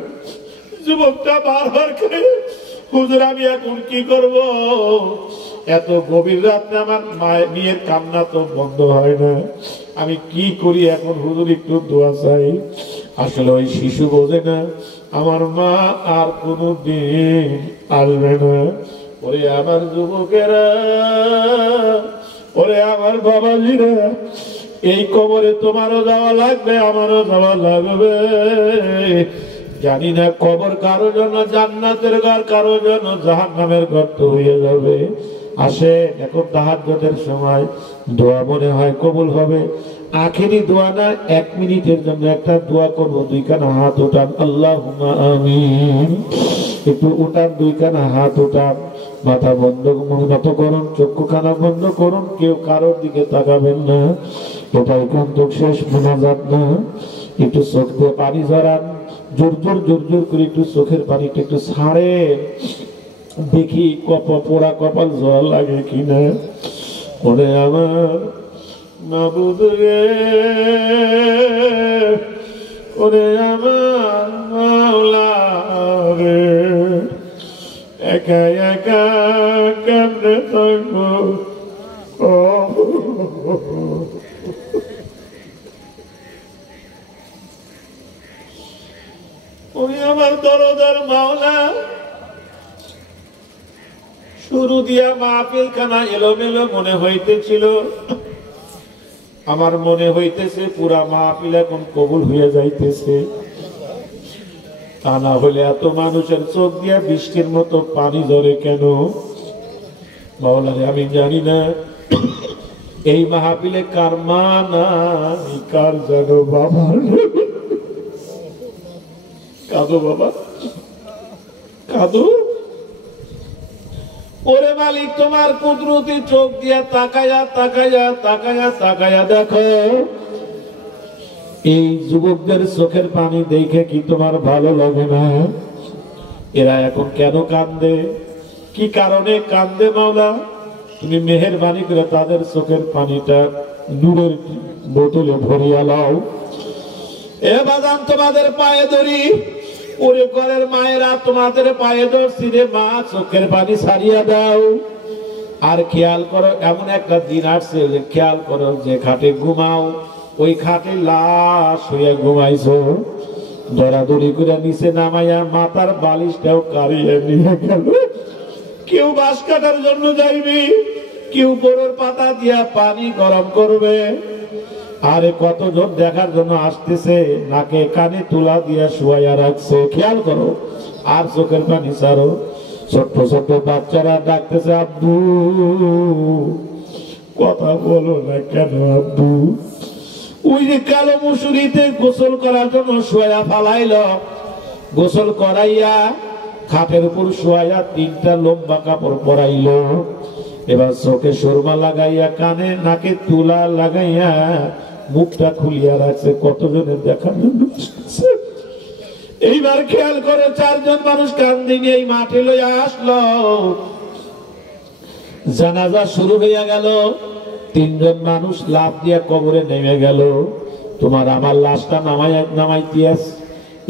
যুবকটা বারবার করে, হুজুর আমি এখন কি করব? এত গভীর রাতে আমার মেয়ের কান্না তো বন্ধ হয় না, আমি কি করি এখন? হুজুর একটু দোয়া চাই। আসলে ওই শিশু বোঝে না আমার মা আর কোনদিন আসবে না। ওরে আমার যুবকেরা, ওরে আমার বাবাজিরা, এই কবরে তোমারও যাওয়া লাগবে, আমারও যাওয়া লাগবে। জানি না কবর কারো জন্য জান্নাতের ঘর, কারো জন্য জাহান্নামের গর্ত হয়ে যাবে। আসে এখন তাহাজ্জুদের সময় দোয়া মনে হয় কবুল হবে। আখেরি দোয়া না, 1 মিনিটের জন্য একটা দোয়া করব। 2 কানা হাত উঠান, আল্লাহুম্মা আমিন। একটু উঠান, 2 কানা হাত উঠান, মাথা বন্ধ নত করুন, চক্ষু খানা বন্ধ করুন, কেউ কারোর দিকে তাকাবেন না। এটাই কিন্তু শেষ মোনাজাত না। একটু চোখ দিয়ে পানি ঝরান, জোর জোর জোর জোর করে একটু চোখের পানিটা একটু ছাড়ে, দেখি পোড়া কপাল জল লাগে কিনা। ওরে আমার মাবুদ রে, ওরে আমার মাওলা রে, একা একা কেমনে থাকবো? ওরে আমার দরদার মাওলা, শুরু দিয়া মাহফিল খানা এলোমেলো মনে হইতেছিল, আমার মনে হইতেছে পুরা মাহফিল এখন কবুল হয়ে যাইতেছে। তা না হলে এত মানুষের চোখ দিয়া বৃষ্টির মতো পানি ঝরে কেন? মাওলারে আমি জানি না এই মাহফিলে কার মা নাই, কার যেন বাবার। কাঁদো বাবা, কাঁদো। ওরে মালিক, তোমার কুদরতি চোখ দিয়া তাকায়া তাকায়া তাকায়া তাকায়া দেখো এই যুবকদের চোখের পানি দেখে কি তোমার ভালো লাগে না? এরা এখন কেন কান্দে? কি কারণে কান্দে মাওলা? তুমি মেহেরবানি করে তাদের চোখের পানিটা নূরের বোতলে ভরিয়া লাও। এ বাজান, তোমাদের পায়ে ধরি। ওরে ঘরের মায়েরা, তোমাদের পায়ে ধরছি রে মা, চোখের পানি ছাড়িয়া দাও। আর খেয়াল করো, এমন একটা দিন আসছে যে খেয়াল করো, যে খাটে ঘুমাও ওই খাটে লাশ হইয়া ঘুমাইছো। দৌড়াদৌড়ি করে নিচে নামাইয়া মাথার বালিশটাও কারিয়ে নিয়ে গেল। কেউ বাঁশ কাটার জন্য যাইবি, কেউ বড়র পাতা দিয়া পানি গরম করবে। আরে কতজন দেখার জন্য আসতেছে, নাকে কানে তুলা দিয়া শুয়াইয়া রাখছে। খেয়াল করো আর চোখের পানি ছাড়ো। ছোট্ট ছোট্ট বাচ্চারা ডাকতেছে, আব্বু কথা বলো না কেন আব্বু? ওই যে কালো মুসুরিতে গোসল করার জন্য শুয়াইয়া ফালাইল, গোসল করাইয়া খাটের উপর শুয়াইয়া 3টা লম্বা কাপড় পরাইল। এবার চোখে সুরমা লাগাইয়া, কানে নাকে তুলা লাগাইয়া মুখটা খুলিয়া রাখছে। কতজনের দেখার জন্য এইবার খেয়াল করে 4 জন মানুষ কান্দি নিয়ে এই মাঠে লইয়া আসলো। জানাজা শুরু হইয়া গেল। 3 জন মানুষ লাফ দিয়া কবরে নেমে গেল। তোমার আমার লাশটা নামাইতিয়াস।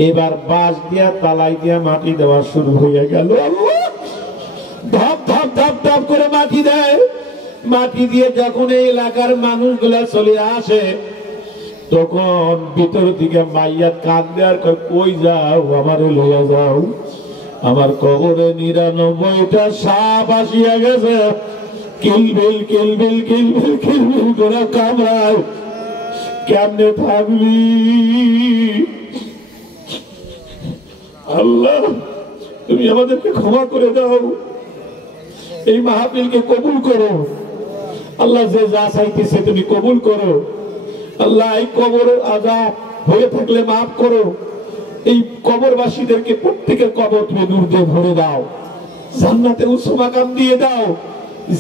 এবার বাঁশ দিয়া তালাই দিয়া মাটি দেওয়া শুরু হইয়া গেল। ধাপ ধাপ ধাপ ধাপ করে মাটি দেয়। মাটি দিয়ে যখন এই এলাকার মানুষগুলা চলে আসে, তখন ভিতর দিকে মাইয়া কান্দে আর কই যাও, আমারে লইয়া যাও। আমার কবরে 99টা সাপ আসিয়া গেছে। কিলবিল কিলবিল কিলবিল কিলবিল করে কামড়ায়। কেমনে থাকবি? আল্লাহ তুমি আমাদেরকে ক্ষমা করে দাও, এই মাহফিলকে কবুল করো। আল্লাহ যে যা চাইতেছে তুমি কবুল করো। আল্লাহ এই কবর আযাব হয়ে থাকলে মাফ করো। এই কবরবাসীদেরকে প্রত্যেকের কবর তুমি নূর দিয়ে ভরে দাও, জান্নাতে উচ্চ মাকাম দিয়ে দাও।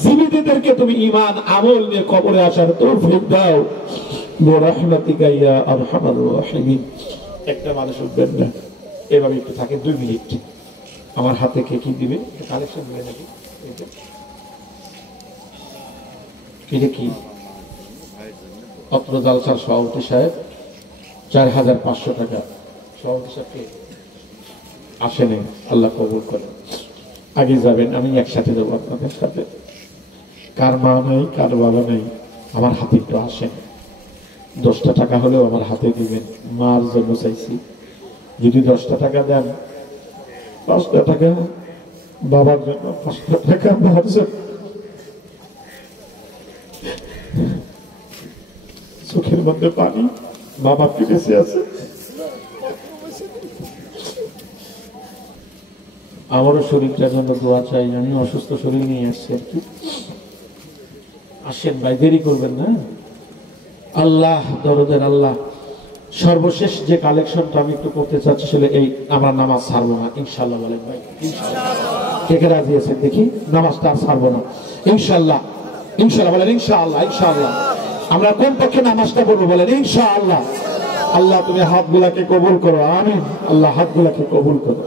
জীবিতদেরকে তুমি ঈমান আমল নিয়ে কবরে আসার তৌফিক দাও। বিরহমাতিকা ইয়া আরহামার রাহিমিন। একটা মানুষ উঠবেন না, এভাবে একটু থাকে 2 মিনিট। আমার হাতে কে কি দিবে? কালেকশন দিবে নাকি? এটা কি? অত্র জালসার সভাপতি সাহেব 4500 টাকা। সভাপতি সাহেবকে আসেনি, আল্লাহ কবুল করেন। আগে যাবেন, আমি একসাথে যাবো আপনাদের সাথে। কার মা নাই, কার বাবা নাই, আমার হাতে একটু আসেন। 10টা টাকা হলেও আমার হাতে দিবেন, মার জন্য চাইছি। যদি 10টা টাকা দেন, 5টা টাকা বাবার জন্য, 5টা টাকা মার জন্য। চোখের মধ্যে পানি, বাবা কি বেঁচে আছে? আমারও শরীরটার জন্য দোয়া চাই, আমি অসুস্থ শরীর নিয়ে আসছি আর কি। আসেন ভাই, দেরি করবেন না। আল্লাহ দরদের আল্লাহ। সর্বশেষ যে কালেকশনটা আমি একটু করতে চাচ্ছি আসলে এই, আমরা নামাজ ছাড়বো না ইনশাআল্লাহ বলেন ভাই। কে কে রাজি আছেন দেখি? নামাজটা আর ছাড়বো না ইনশাআল্লাহ। ইনশাআল্লাহ বলেন ইনশাআল্লাহ। ইনশাআল্লাহ আমরা কোন পক্ষে নামাজটা পড়বো বলেন ইনশাআল্লাহ। আল্লাহ তুমি হাতগুলাকে কবুল করো, আমিন। আল্লাহ হাতগুলাকে কবুল করো।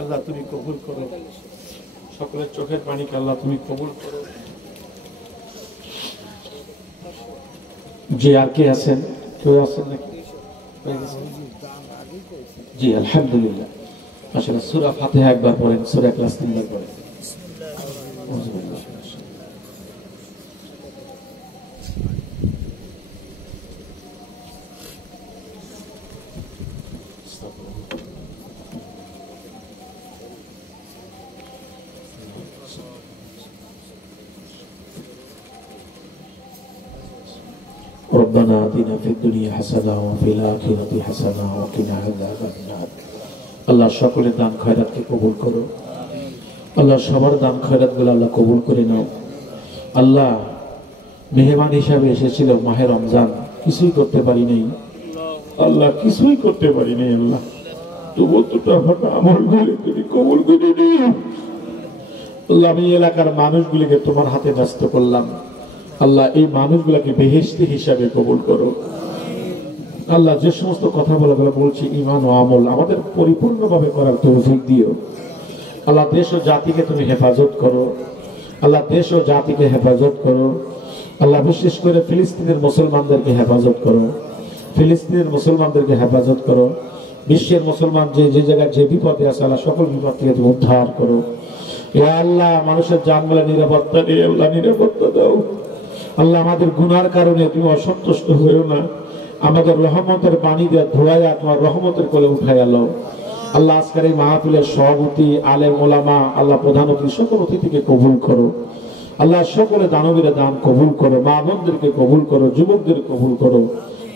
আল্লাহ তুমি কবুল করো, সকলের চোখের পানিকে আল্লাহ তুমি কবুল করো। জি, আর কে আছেন? কেউ আছেন নাকি? জি আলহামদুলিল্লাহ। আসলে সূরা ফাতিহা একবার পড়েন, সূরা ইখলাস 3 বার পড়েন। ربنا آتنا في الدنيا حسنة وفي الآخرة حسنة وقنا عذاب النار। আল্লাহ সকলের দান খয়রাতকে কবুল করো। আল্লাহ সবার দান খয়রাতগুলো আল্লাহ কবুল করে নাও। আল্লাহ মেহমান হিসাবে এসেছিল মাহে রমজান, কিছুই করতে পারি নাই আল্লাহ, কিছুই করতে পারি নাই আল্লাহ। তবুও দুটো আমলগুলি তুমি কবুল করে নিও আল্লাহ। আমি এলাকার মানুষগুলিকে তোমার হাতে ন্যস্ত করলাম আল্লাহ। এই মানুষগুলোকে বেহেশতি হিসাবে কবুল করো আল্লাহ। যে সমস্ত কথা বলছি ঈমান ও আমল আমাদের পরিপূর্ণভাবে করার তৌফিক দিও আল্লাহ। দেশ ও জাতিকে তুমি হেফাজত করো আল্লাহ। দেশ ও জাতিকে হেফাজত করো আল্লাহ। বিশেষ করে ফিলিস্তিনের মুসলমানদেরকে হেফাজত করো, ফিলিস্তিনের মুসলমানদেরকে হেফাজত করো। বিশ্বের মুসলমান যে যে জায়গায় যে বিপদে আছে আল্লাহ, সকল বিপদ থেকে তুমি উদ্ধার করো ইয়া আল্লাহ। মানুষের জানমালের নিরাপত্তা দিয়ে আল্লাহ নিরাপত্তা দাও আল্লাহ। আমাদের গুনার কারণে তুমি অসন্তুষ্ট হয়েও না, আমাদের রহমতের পানি দিয়ে ধোয়াইয়া তোমার রহমতের কোলে উঠাইয়া লও আল্লাহ। আজকের এই মাহফিলের সভাপতি, আলেম ওলামা আল্লাহ, প্রধান অতিথি, সকল অতিথিকে কবুল করো আল্লাহ। সকলে দানবীরা দান কবুল করো, মা বোনদেরকে কবুল করো, যুবকদের কবুল করো।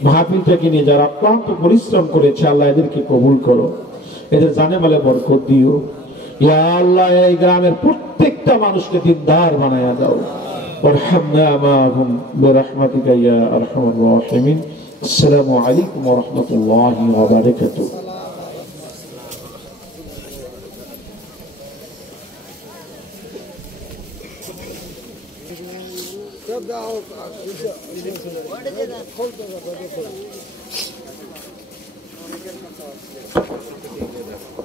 মাহফিলটাকে নিয়ে যারা অক্লান্ত পরিশ্রম করেছে আল্লাহ, এদেরকে কবুল করো, এদের জানে মালে বরকত দিও ইয়া আল্লাহ। এই গ্রামের প্রত্যেকটা মানুষকে দিনদার বানায়া দাও। وارحمنا معهم برحمتك يا ارحم الراحمين. السلام عليكم ورحمة الله وبركاته. What is it?